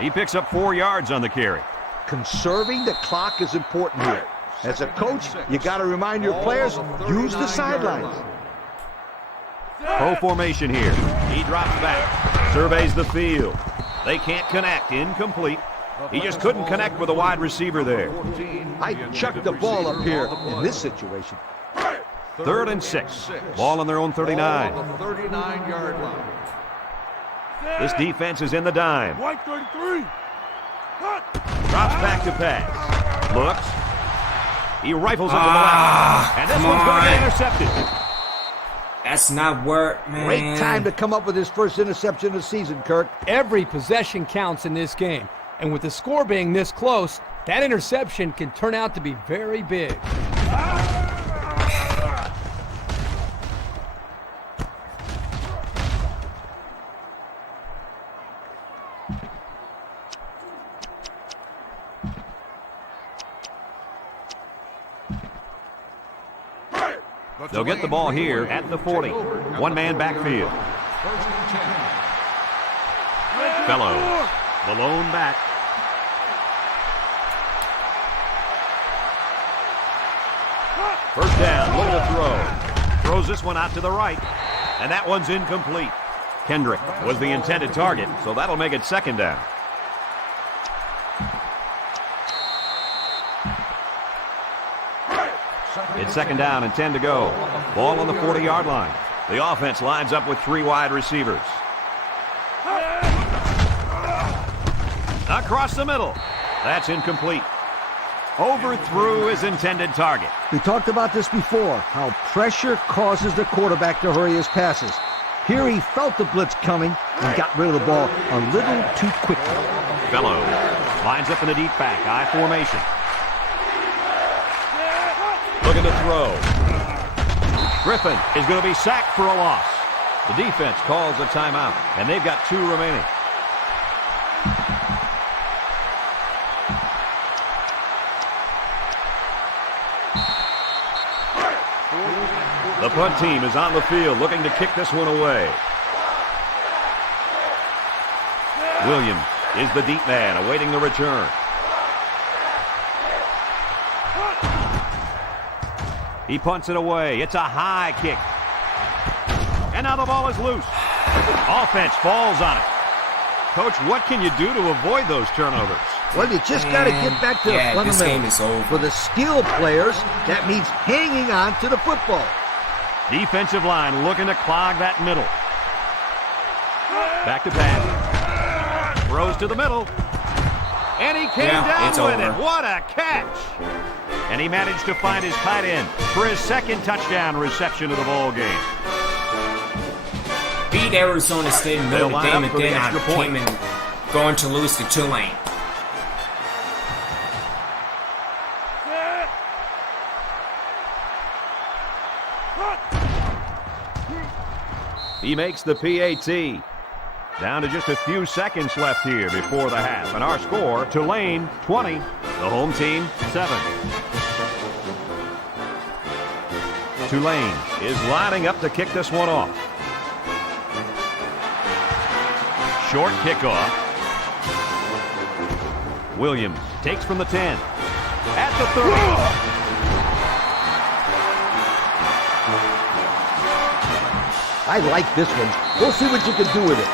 He picks up 4 yards on the carry. Conserving the clock is important here. As a coach, you got to remind your players, use the sidelines. Pro formation here. He drops back. Surveys the field. They can't connect. Incomplete. He just couldn't connect with a wide receiver there. I chucked the ball up here in this situation. 3rd and 6. Ball on their own 39. 39-yard line. This defense is in the dime. White 33. Drops back to pass. Looks. He rifles it to the left. And this one's going to get intercepted. That's not work, man. Great time to come up with his first interception of the season, Kirk. Every possession counts in this game. And with the score being this close, that interception can turn out to be very big. They'll get the ball here at the 40. One-man backfield. Fellows, the lone back. First down, look at the throw. Throws this one out to the right, and that one's incomplete. Kendrick was the intended target, so that'll make it second down. It's second down and 10 to go. Ball on the 40-yard line. The offense lines up with three wide receivers. Across the middle. That's incomplete. Overthrew his intended target. We talked about this before, how pressure causes the quarterback to hurry his passes. Here he felt the blitz coming and got rid of the ball a little too quickly. Fellows lines up in the deep back, I formation. Looking to throw. Griffin is going to be sacked for a loss. The defense calls a timeout, and they've got 2 remaining. The punt team is on the field looking to kick this one away. Williams is the deep man awaiting the return. He punts it away. It's a high kick. And now the ball is loose. Offense falls on it. Coach, what can you do to avoid those turnovers? Well, you just got to get back to the fundamentals. This game is over. For the skilled players, that means hanging on to the football. Defensive line looking to clog that middle. Back to pass. Throws to the middle. And he came down with it. What a catch. And he managed to find his tight end for his second touchdown reception of the ball game. Beat Arizona State and Notre Dame, and then I came in going to lose to Tulane. He makes the PAT. Down to just a few seconds left here before the half. And our score, Tulane 20, the home team 7. Tulane is lining up to kick this one off. Short kickoff. Williams takes from the 10. At the 30. I like this one. We'll see what you can do with it.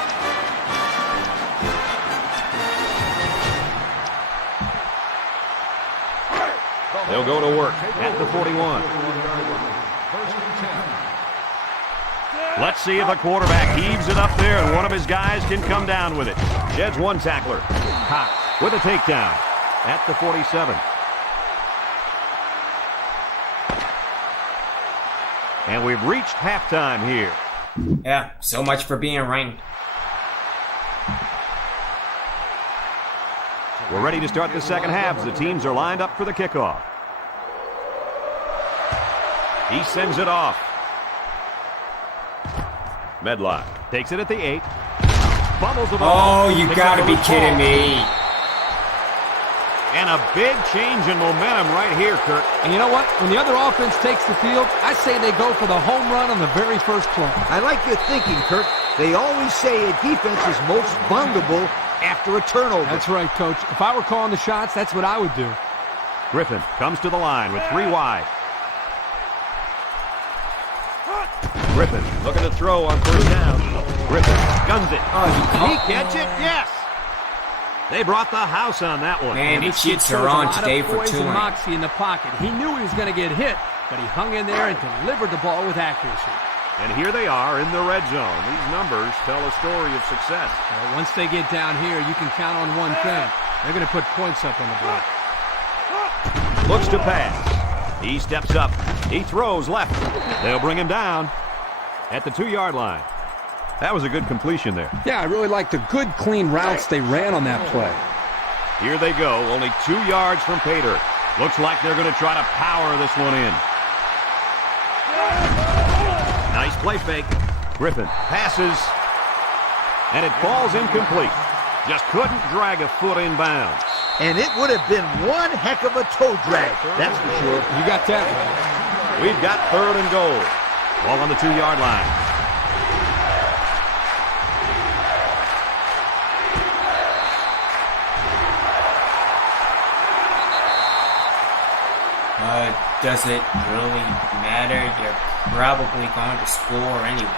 They'll go to work at the 41. Let's see if a quarterback heaves it up there and one of his guys can come down with it. Sheds one tackler. Cox with a takedown at the 47. And we've reached halftime here. Yeah, so much for being ranked. We're ready to start the second half as the teams are lined up for the kickoff. He sends it off. Medlock takes it at the 8. Bubbles the ball. Oh, you gotta be kidding me. And a big change in momentum right here, Kirk. And you know what? When the other offense takes the field, I say they go for the home run on the very first play. I like your thinking, Kirk. They always say a defense is most vulnerable after a turnover. That's right, Coach. If I were calling the shots, that's what I would do. Griffin comes to the line with 3 wide. Griffin looking to throw on first down. Griffin guns it. Did he catch it? Yes. They brought the house on that one. Man, the Chiefs are on today for Tulane. Moxie in the pocket. He knew he was going to get hit, but he hung in there and delivered the ball with accuracy. And here they are in the red zone. These numbers tell a story of success. Well, once they get down here, you can count on one thing. They're going to put points up on the board. Looks to pass. He steps up. He throws left. They'll bring him down at the 2-yard line. That was a good completion there. Yeah, I really like the good, clean routes they ran on that play. Here they go, only 2 yards from pay dirt. Looks like they're going to try to power this one in. Nice play fake. Griffin passes, and it falls incomplete. Just couldn't drag a foot in bounds. And it would have been one heck of a toe drag, that's for sure. You got that. We've got 3rd and goal. Ball on the 2-yard line. Does it really matter? You're probably going to score anyway.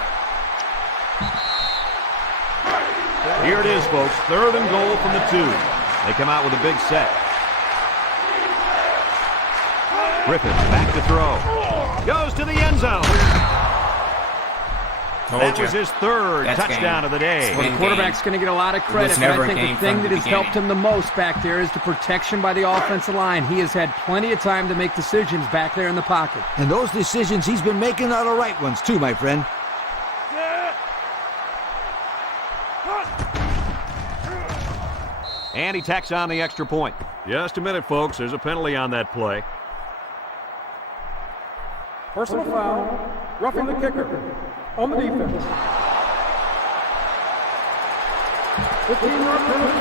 Here it is, folks. 3rd and goal from the 2. They come out with a big set. Griffin back to throw. Goes to the end zone. That was his 3rd touchdown of the day. Well, the quarterback's going to get a lot of credit, but I think the thing that has helped him the most back there is the protection by the offensive line. He has had plenty of time to make decisions back there in the pocket. And those decisions he's been making are the right ones too, my friend. And he tacks on the extra point. Just a minute, folks. There's a penalty on that play. Personal foul, roughing the kicker on the defense. 15-yard penalty.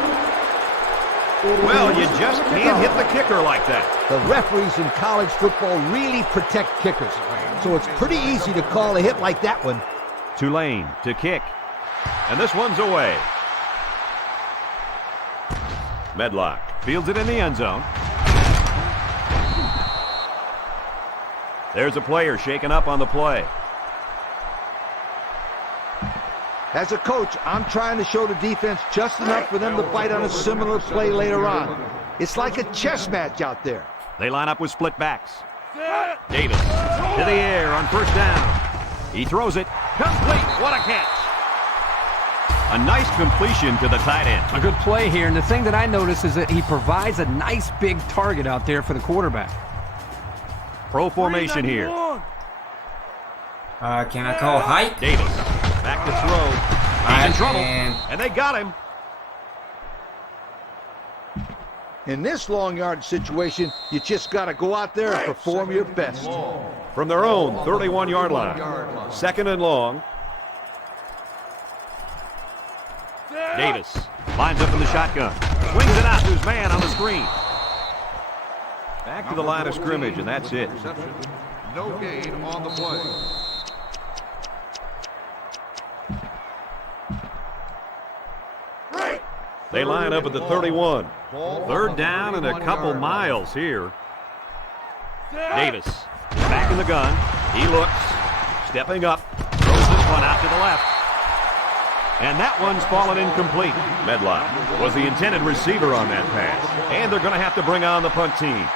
Well, you just can't hit the kicker like that. The referees in college football really protect kickers, so it's pretty easy to call a hit like that one. Tulane to kick. And this one's away. Medlock fields it in the end zone. There's a player shaken up on the play. As a coach, I'm trying to show the defense just enough for them to bite on a similar play later on. It's like a chess match out there. They line up with split backs. Davis to the air on 1st down. He throws it. Complete. What a catch. A nice completion to the tight end. A good play here, and the thing that I notice is that he provides a nice big target out there for the quarterback. Pro formation here. Can I call height? Davis back to throw. He's in trouble, and they got him. In this long yard situation, you just got to go out there and perform your best. From their own 31-yard line. 2nd and long. Davis lines up in the shotgun. Swings it out to his man on the screen. Back to the line of scrimmage, and that's it. No gain on the play. They line up at the 31. 3rd down and a couple miles here. Davis back in the gun. He looks, stepping up, throws this one out to the left. And that one's fallen incomplete. Medlock was the intended receiver on that pass. And they're going to have to bring on the punt team.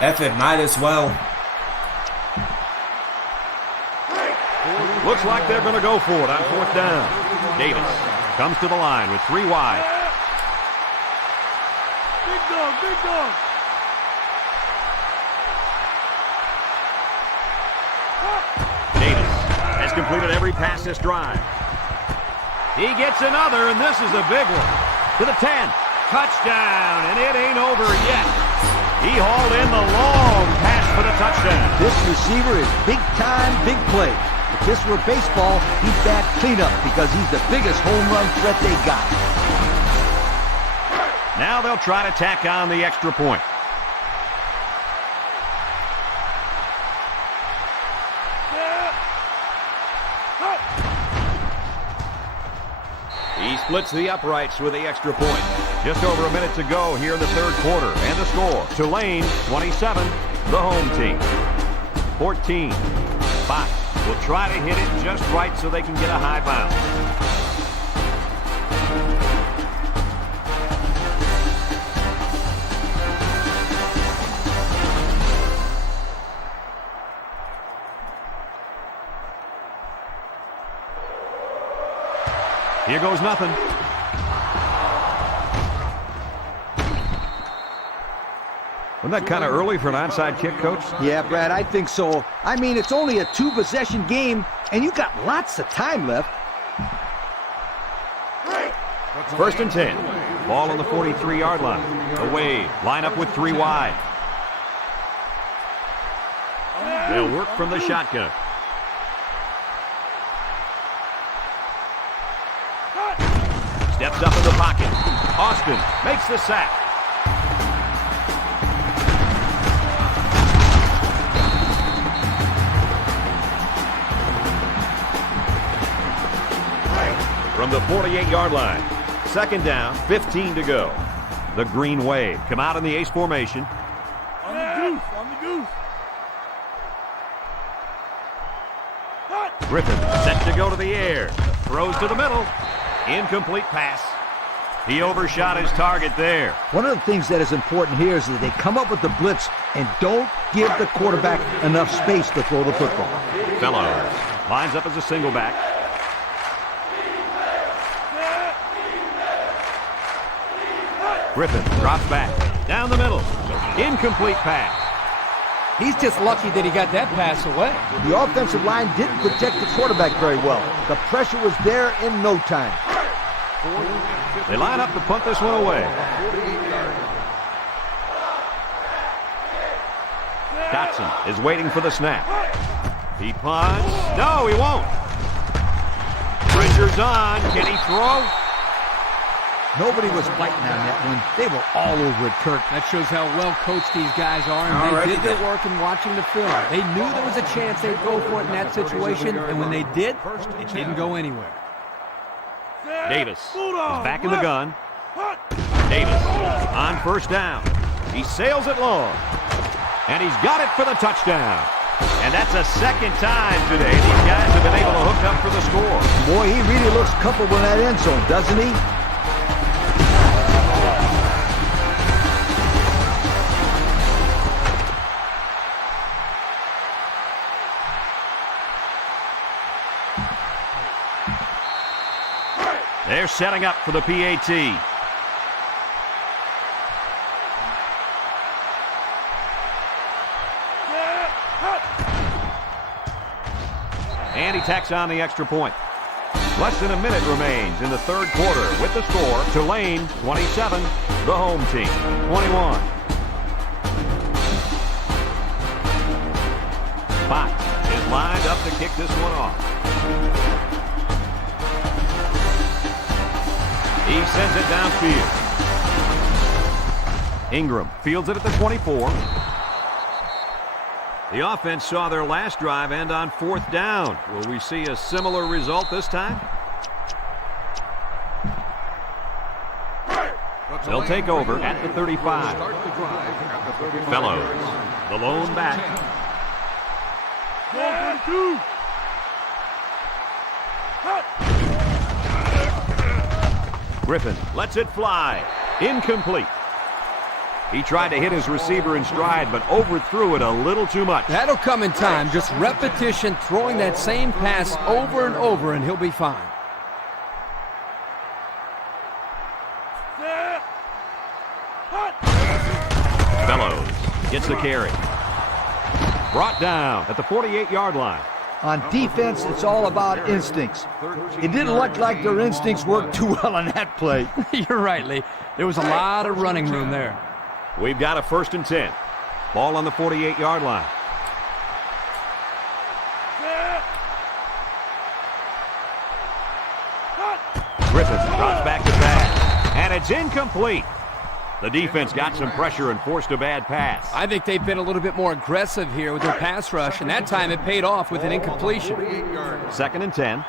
Effort, might as well. Looks like they're going to go for it on 4th down. Davis comes to the line with 3 wide. Big dog, big dog. Davis has completed every pass this drive. He gets another, and this is a big one. To the 10. Touchdown, and it ain't over yet. He hauled in the long pass for the touchdown. This receiver is big time, big play. If this were baseball, he'd bat cleanup because he's the biggest home run threat they got. Now they'll try to tack on the extra point. He splits the uprights with the extra point. Just over a minute to go here in the 3rd quarter. And the score, Tulane 27, the home team. 14. Fox will try to hit it just right so they can get a high bounce. Here goes nothing. Wasn't that kind of early for an onside kick, Coach? Yeah, Brad, I think so. I mean, it's only a 2-possession game, and you got lots of time left. First and 10. Ball on the 43-yard line. Away. Line up with 3 wide. They'll work from the shotgun. Steps up in the pocket. Austin makes the sack. From the 48-yard line. Second down, 15 to go. The Green Wave come out in the ace formation. On the goose. Griffin set to go to the air. Throws to the middle. Incomplete pass. He overshot his target there. One of the things that is important here is that they come up with the blitz and don't give the quarterback enough space to throw the football. Fellows lines up as a single back. Griffin drops back. Down the middle. Incomplete pass. He's just lucky that he got that pass away. The offensive line didn't protect the quarterback very well. The pressure was there in no time. They line up to punt this one away. Dotson is waiting for the snap. He punts. No, he won't. Pressure's on. Can he throw? Nobody was fighting on that one. They were all over it, Kirk. That shows how well coached these guys are, and they did their work in watching the film. They knew there was a chance they'd go for it in that situation, and when they did, it didn't go anywhere. Davis is back in the gun. Davis on first down. He sails it long, and he's got it for the touchdown. And that's a second time today these guys have been able to hook up for the score. Boy, he really looks comfortable in that end zone, doesn't he? They're setting up for the PAT. And he tacks on the extra point. Less than a minute remains in the third quarter with the score. Tulane 27, the home team 21. Fox is lined up to kick this one off. He sends it downfield. Ingram fields it at the 24. The offense saw their last drive end on fourth down. Will we see a similar result this time? They'll take over at the 35. Fellows, the lone back. Griffin lets it fly. Incomplete. He tried to hit his receiver in stride, but overthrew it a little too much. That'll come in time. Just repetition, throwing that same pass over and over, and he'll be fine. Fellows gets the carry. Brought down at the 48-yard line. On defense, it's all about instincts. It didn't look like their instincts worked too well on that play. You're right, Lee. There was a lot of running room there. We've got a first and 10. Ball on the 48-yard line. Griffin drops back to pass, and it's incomplete. The defense got some pressure and forced a bad pass. I think they've been a little bit more aggressive here with their pass rush, and that time it paid off with an incompletion. Second and 10.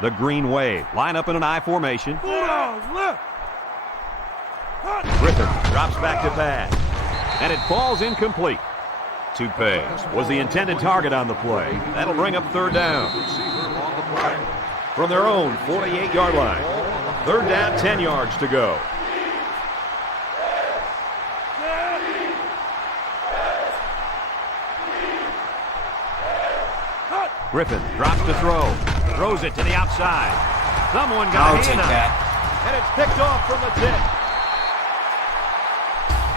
The Green Wave line up in an I formation. Griffin drops back to pass, and it falls incomplete. Toupee was the intended target on the play. That'll bring up third down. From their own 48-yard line. Third down, 10 yards to go. Griffin drops to throw. Throws it to the outside. Someone got I'll a take hand on that. it. And it's picked off from the 10.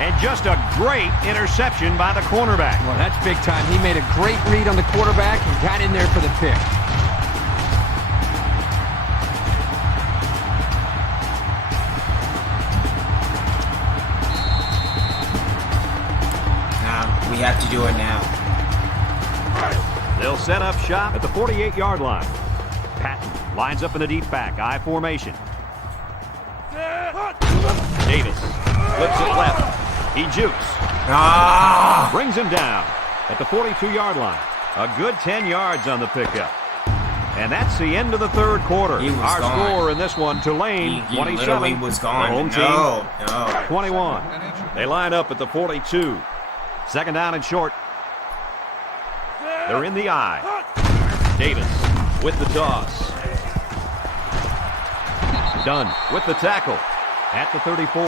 And just a great interception by the cornerback. Well, that's big time. He made a great read on the quarterback and got in there for the pick. Now, we have to do it now. They'll set up shop at the 48-yard line. Patton lines up in a deep back, I formation. Davis flips it left. He jukes. Ah! Brings him down at the 42-yard line. A good 10 yards on the pickup. And that's the end of the third quarter. He was Our gone. score in this one, Tulane, He 27. literally was gone. The home No, team, no. 21. They line up at the 42. Second down and short. They're in the eye. Davis with the toss. Dunn with the tackle at the 34.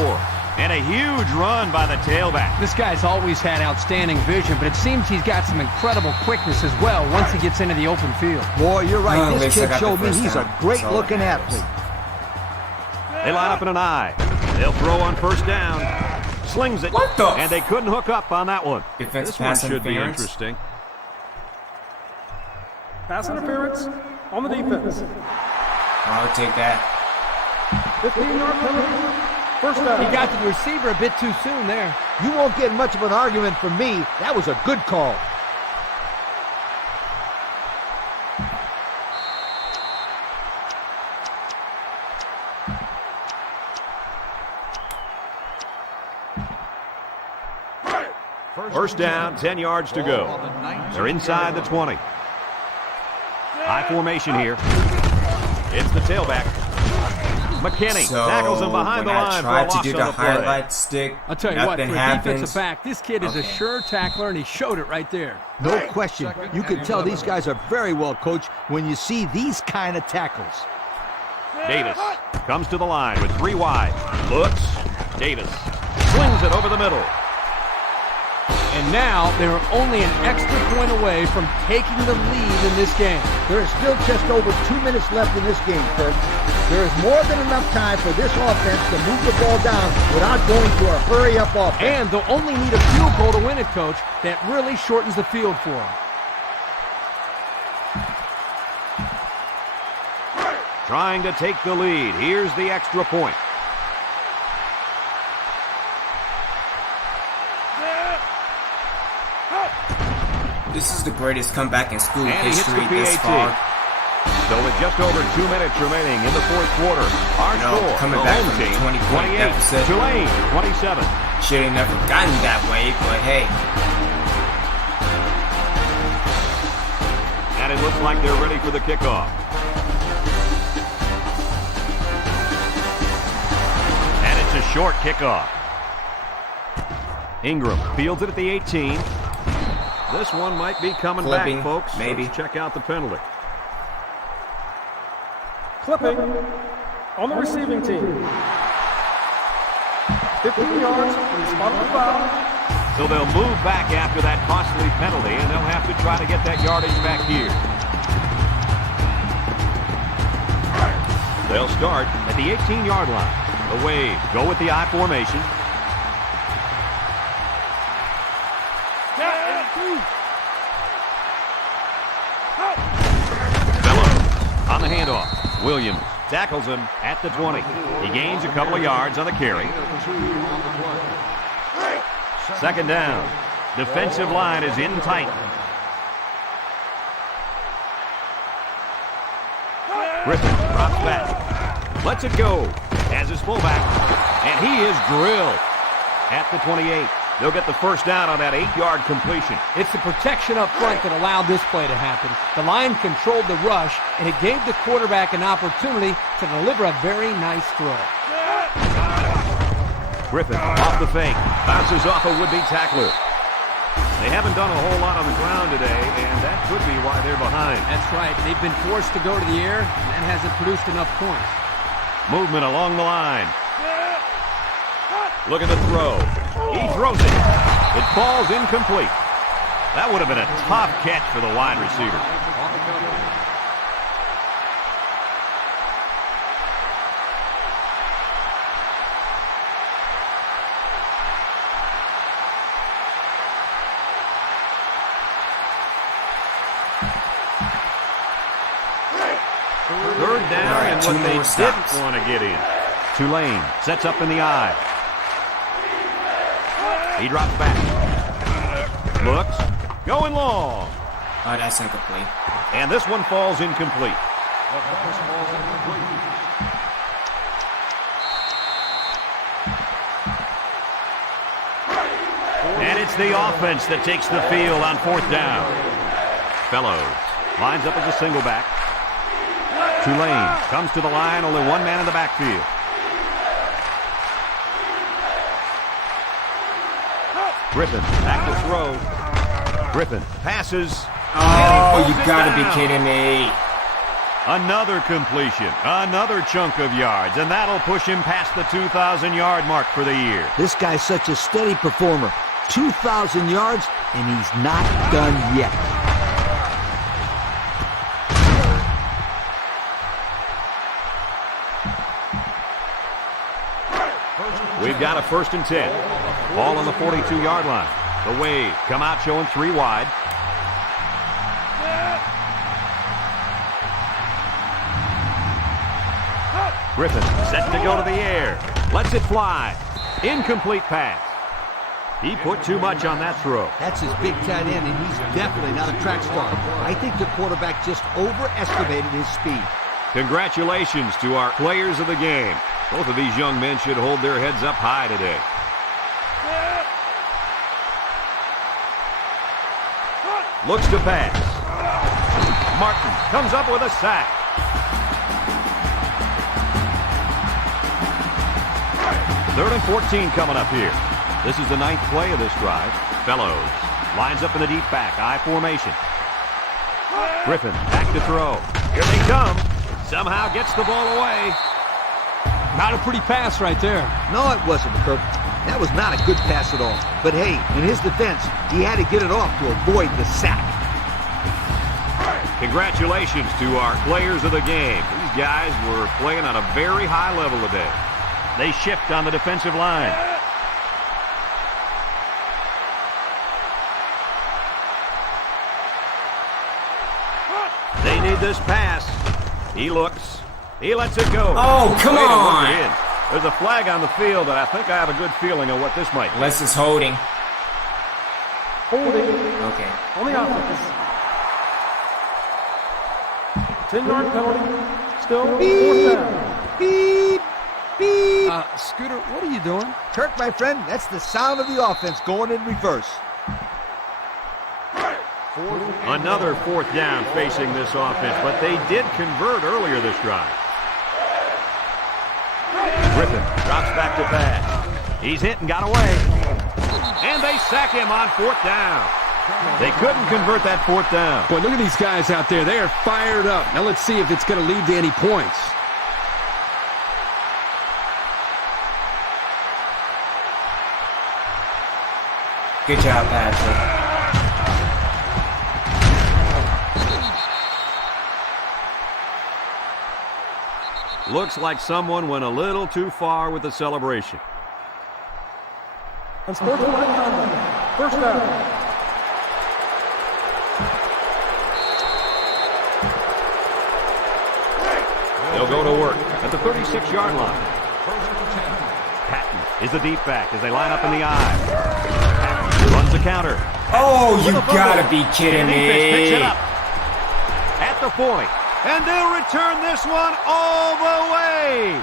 And a huge run by the tailback. This guy's always had outstanding vision, but it seems he's got some incredible quickness as well once he gets into the open field. Boy, you're right. Oh, at This least I kid got the showed me first he's down. a That's great-looking all that matters. athlete. They line up in an eye. They'll throw on first down. Slings it. What the? And they couldn't hook up on that one. Defense This one pass should be interference. interesting. Pass interference on the defense. I'll take that. 15-yard penalty. First down. He got to the receiver a bit too soon there. You won't get much of an argument from me. That was a good call. First down, 10 yards to go. They're inside the 20. High formation here. It's the tailback. McKinney So, tackles him behind the when I line for a tried to loss do on the the play. highlight stick, I'll tell you what, nothing for a happens. defensive back, this kid is a Okay. sure tackler, and he showed it right there. No question. You can tell these guys are very well coached when you see these kind of tackles. Davis comes to the line with 3 wide. Looks. Davis slings it over the middle. And now they're only an extra point away from taking the lead in this game. There is still just over 2 minutes left in this game, Kirk. There is more than enough time for this offense to move the ball down without going to a hurry-up offense. And they'll only need a field goal to win it, Coach. That really shortens the field for them. Trying to take the lead. Here's the extra point. This is the greatest comeback in school And he hits history the this PAT. far. So with just over 2 minutes remaining in the fourth quarter, our No, score, coming the back home from the team, 20-point 28, deficit. Tulane, 27. Should have never gotten that way, but hey. And it looks like they're ready for the kickoff. And it's a short kickoff. Ingram fields it at the 18. This one might be coming Flipping, back, folks. maybe. Let's check out the penalty. Clipping on the receiving team. 15 yards from the spot of the foul. So they'll move back after that costly penalty, and they'll have to try to get that yardage back here. They'll start at the 18-yard line. The wave, go with the I formation. Bellows on the handoff. Williams tackles him at the 20. He gains a couple of yards on the carry. Second down. Defensive line is in tight. Griffin drops back. Lets it go. Has his fullback. And he is drilled at the 28. They'll get the first down on that 8-yard completion. It's the protection up front that allowed this play to happen. The line controlled the rush, and it gave the quarterback an opportunity to deliver a very nice throw. Griffin off the fake. Bounces off a would-be tackler. They haven't done a whole lot on the ground today, and that could be why they're behind. That's right. They've been forced to go to the air, and that hasn't produced enough points. Movement along the line. Look at the throw. He throws it. It falls incomplete. That would have been a tough catch for the wide receiver. Third down Right, and two what they more stops. didn't want to get in. Tulane sets up in the eye. He drops back. Looks. Going long. Oh, that's incomplete. And this one falls incomplete. The pass falls incomplete. And it's the offense that takes the field on fourth down. Fellows lines up as a single back. Tulane comes to the line, only one man in the backfield. Griffin back to throw. Griffin passes. Oh, you gotta be kidding me. Another completion, another chunk of yards, and that'll push him past the 2,000-yard mark for the year. This guy's such a steady performer. 2,000 yards, and he's not done yet. We've got a 1st and 10. Ball on the 42-yard line. The Wave come out showing 3 wide. Griffin set to go to the air. Lets it fly. Incomplete pass. He put too much on that throw. That's his big tight end, and he's definitely not a track star. I think the quarterback just overestimated his speed. Congratulations to our players of the game. Both of these young men should hold their heads up high today. Looks to pass. Martin comes up with a sack. Third and 14 coming up here. This is the 9th play of this drive. Fellows lines up in the deep back, I formation. Griffin back to throw. Here they come. Somehow gets the ball away. Not a pretty pass right there. No, it wasn't, Kirk. That was not a good pass at all. But hey, in his defense, he had to get it off to avoid the sack. Congratulations to our players of the game. These guys were playing on a very high level today. They shift on the defensive line. They need this pass. He looks. He lets it go. Oh, come Way to hook on. it in. There's a flag on the field, and I think I have a good feeling of what this might be. Les is holding. Holding Okay. on the offense. 10-yard penalty. Still 4th down. Beep, beep. Scooter, what are you doing? Kirk, my friend, that's the sound of the offense going in reverse. Another 4th down facing this offense, but they did convert earlier this drive. Griffin drops back to pass. He's hit and got away. And they sack him on 4th down. They couldn't convert that 4th down. Boy, look at these guys out there. They are fired up. Now let's see if it's going to lead to any points. Good job, Patrick. Looks like someone went a little too far with the celebration. Unsportsmanlike conduct. 1st down. They'll go to work at the 36-yard line. Patton is the deep back as they line up in the eye. Patton runs the counter. Oh, you gotta be kidding And defense picks it me. up at the 40. And they'll return this one all the way.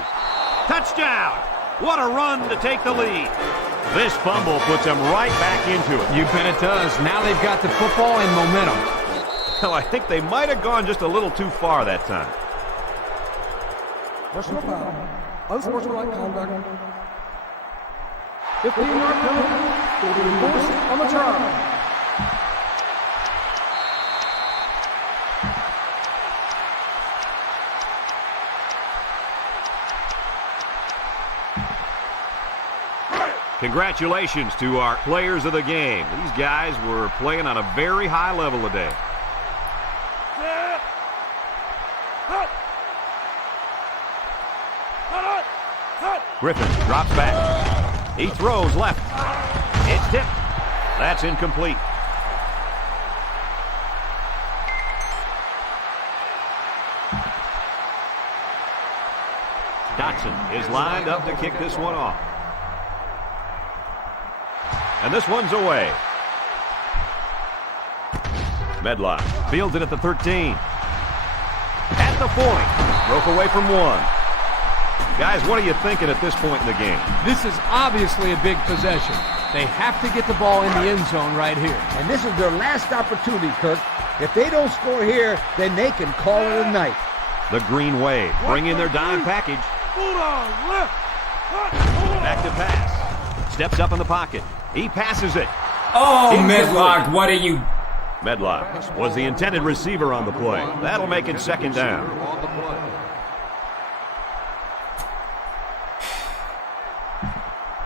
Touchdown. What a run to take the lead. This fumble puts them right back into it. You bet it does. Now they've got the football and momentum. Well, I think they might have gone just a little too far that time. Personal foul. Unsportsmanlike conduct. 15-yard penalty will be enforced on the try. Congratulations to our players of the game. These guys were playing on a very high level today. Griffin drops back. He throws left. It's tipped. That's incomplete. Dotson is lined up to kick this one off. And this one's away. Medlock fields it at the 13. At the 40. Broke away from one. Guys, what are you thinking at this point in the game? This is obviously a big possession. They have to get the ball in the end zone right here. And this is their last opportunity, Kirk. If they don't score here, then they can call it a night. The Green Wave bring in their dime package. Back to pass. Steps up in the pocket. He passes it. Oh, Medlock, what are you... Medlock was the intended receiver on the play. That'll make it second down.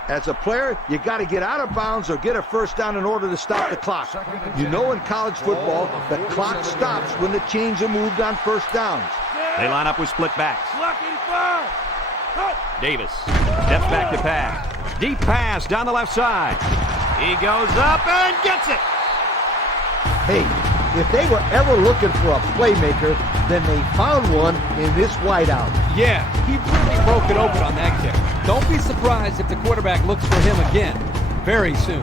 As a player, you got to get out of bounds or get a first down in order to stop the clock. You know in college football, the clock stops when the chains are moved on first downs. They line up with split backs. Davis steps back to pass. Deep pass down the left side. He goes up and gets it. Hey, if they were ever looking for a playmaker, then they found one in this wideout. Yeah, he really broke it open on that kick. Don't be surprised if the quarterback looks for him again very soon.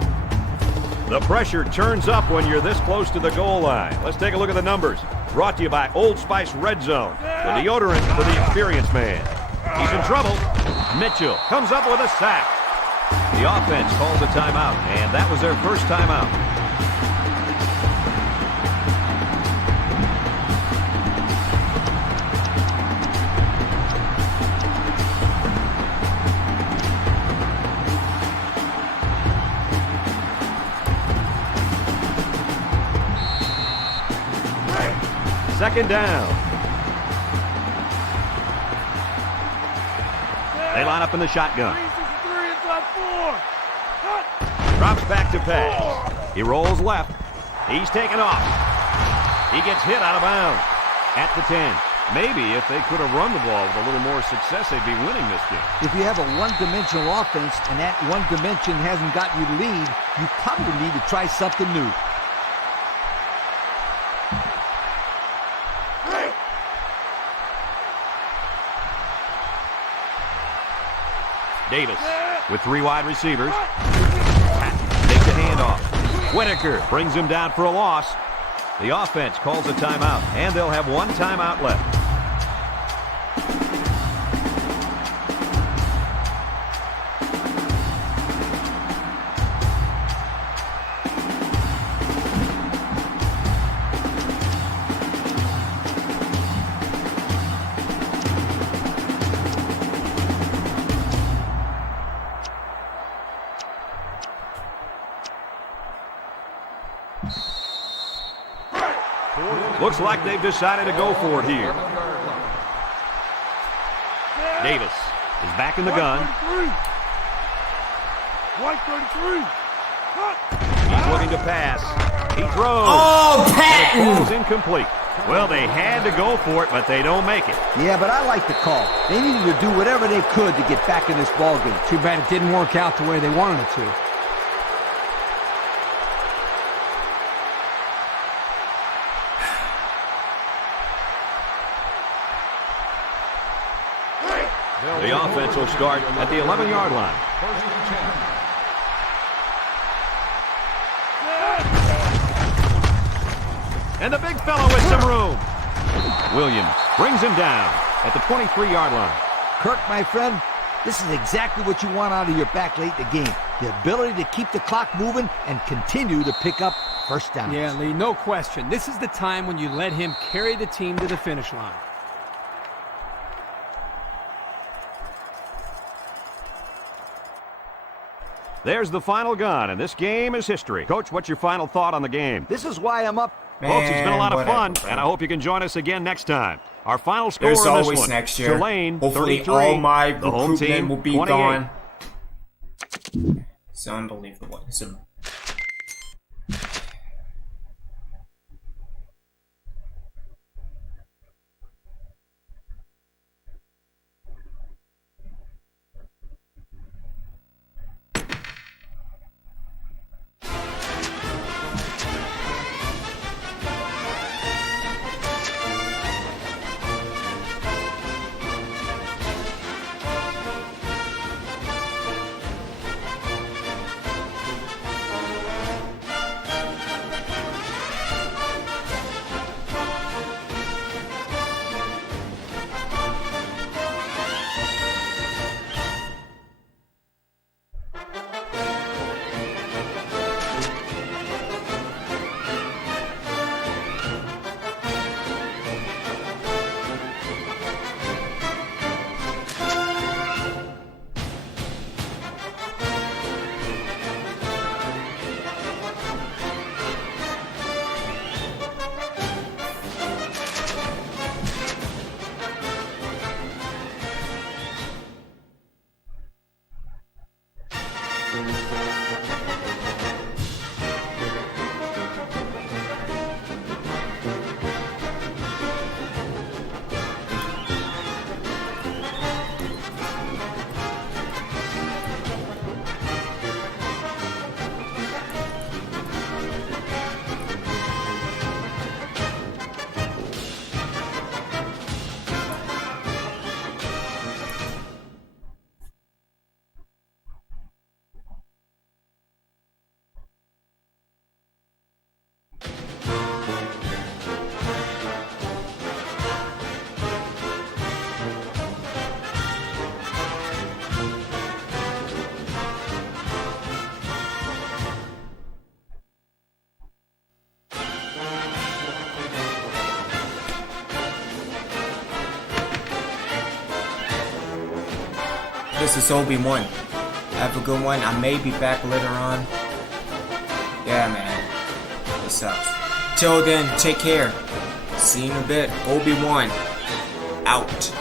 The pressure turns up when you're this close to the goal line. Let's take a look at the numbers. Brought to you by Old Spice Red Zone, the deodorant for the experienced man. He's in trouble. Mitchell comes up with a sack. The offense calls a timeout, and that was their first timeout. Second down. They line up in the shotgun. Drops back to pass. He rolls left. He's taken off. He gets hit out of bounds at the 10. Maybe if they could have run the ball with a little more success, they'd be winning this game. If you have a one-dimensional offense and that one dimension hasn't got you the lead, you probably need to try something new. Davis with three wide receivers. Takes a handoff. Whitaker brings him down for a loss. The offense calls a timeout, and they'll have one timeout left. Looks like they've decided to go for it here. Davis is back in the gun. He's looking to pass. He throws. Oh, And it falls Patton! incomplete. Well, they had to go for it, but they don't make it. Yeah, but I like the call. They needed to do whatever they could to get back in this ballgame. Too bad it didn't work out the way they wanted it to. The offense will start at the 11-yard line. And the big fellow with some room. Williams brings him down at the 23-yard line. Kirk, my friend, this is exactly what you want out of your back late in the game. The ability to keep the clock moving and continue to pick up first downs. Yeah, Lee, no question. This is the time when you let him carry the team to the finish line. There's the final gun, and this game is history. Coach, what's your final thought on the game? This is why I'm up. Folks, it's been a lot of fun, whatever, and I hope you can join us again next time. Our final score There's in this always one, next year. Tulane, Hopefully 33, all my the home recruitment team, will be 28. gone. It's unbelievable. This is Obi-Wan. Have a good one. I may be back later on. Yeah, man. It sucks. Till then, take care. See you in a bit. Obi-Wan. Out.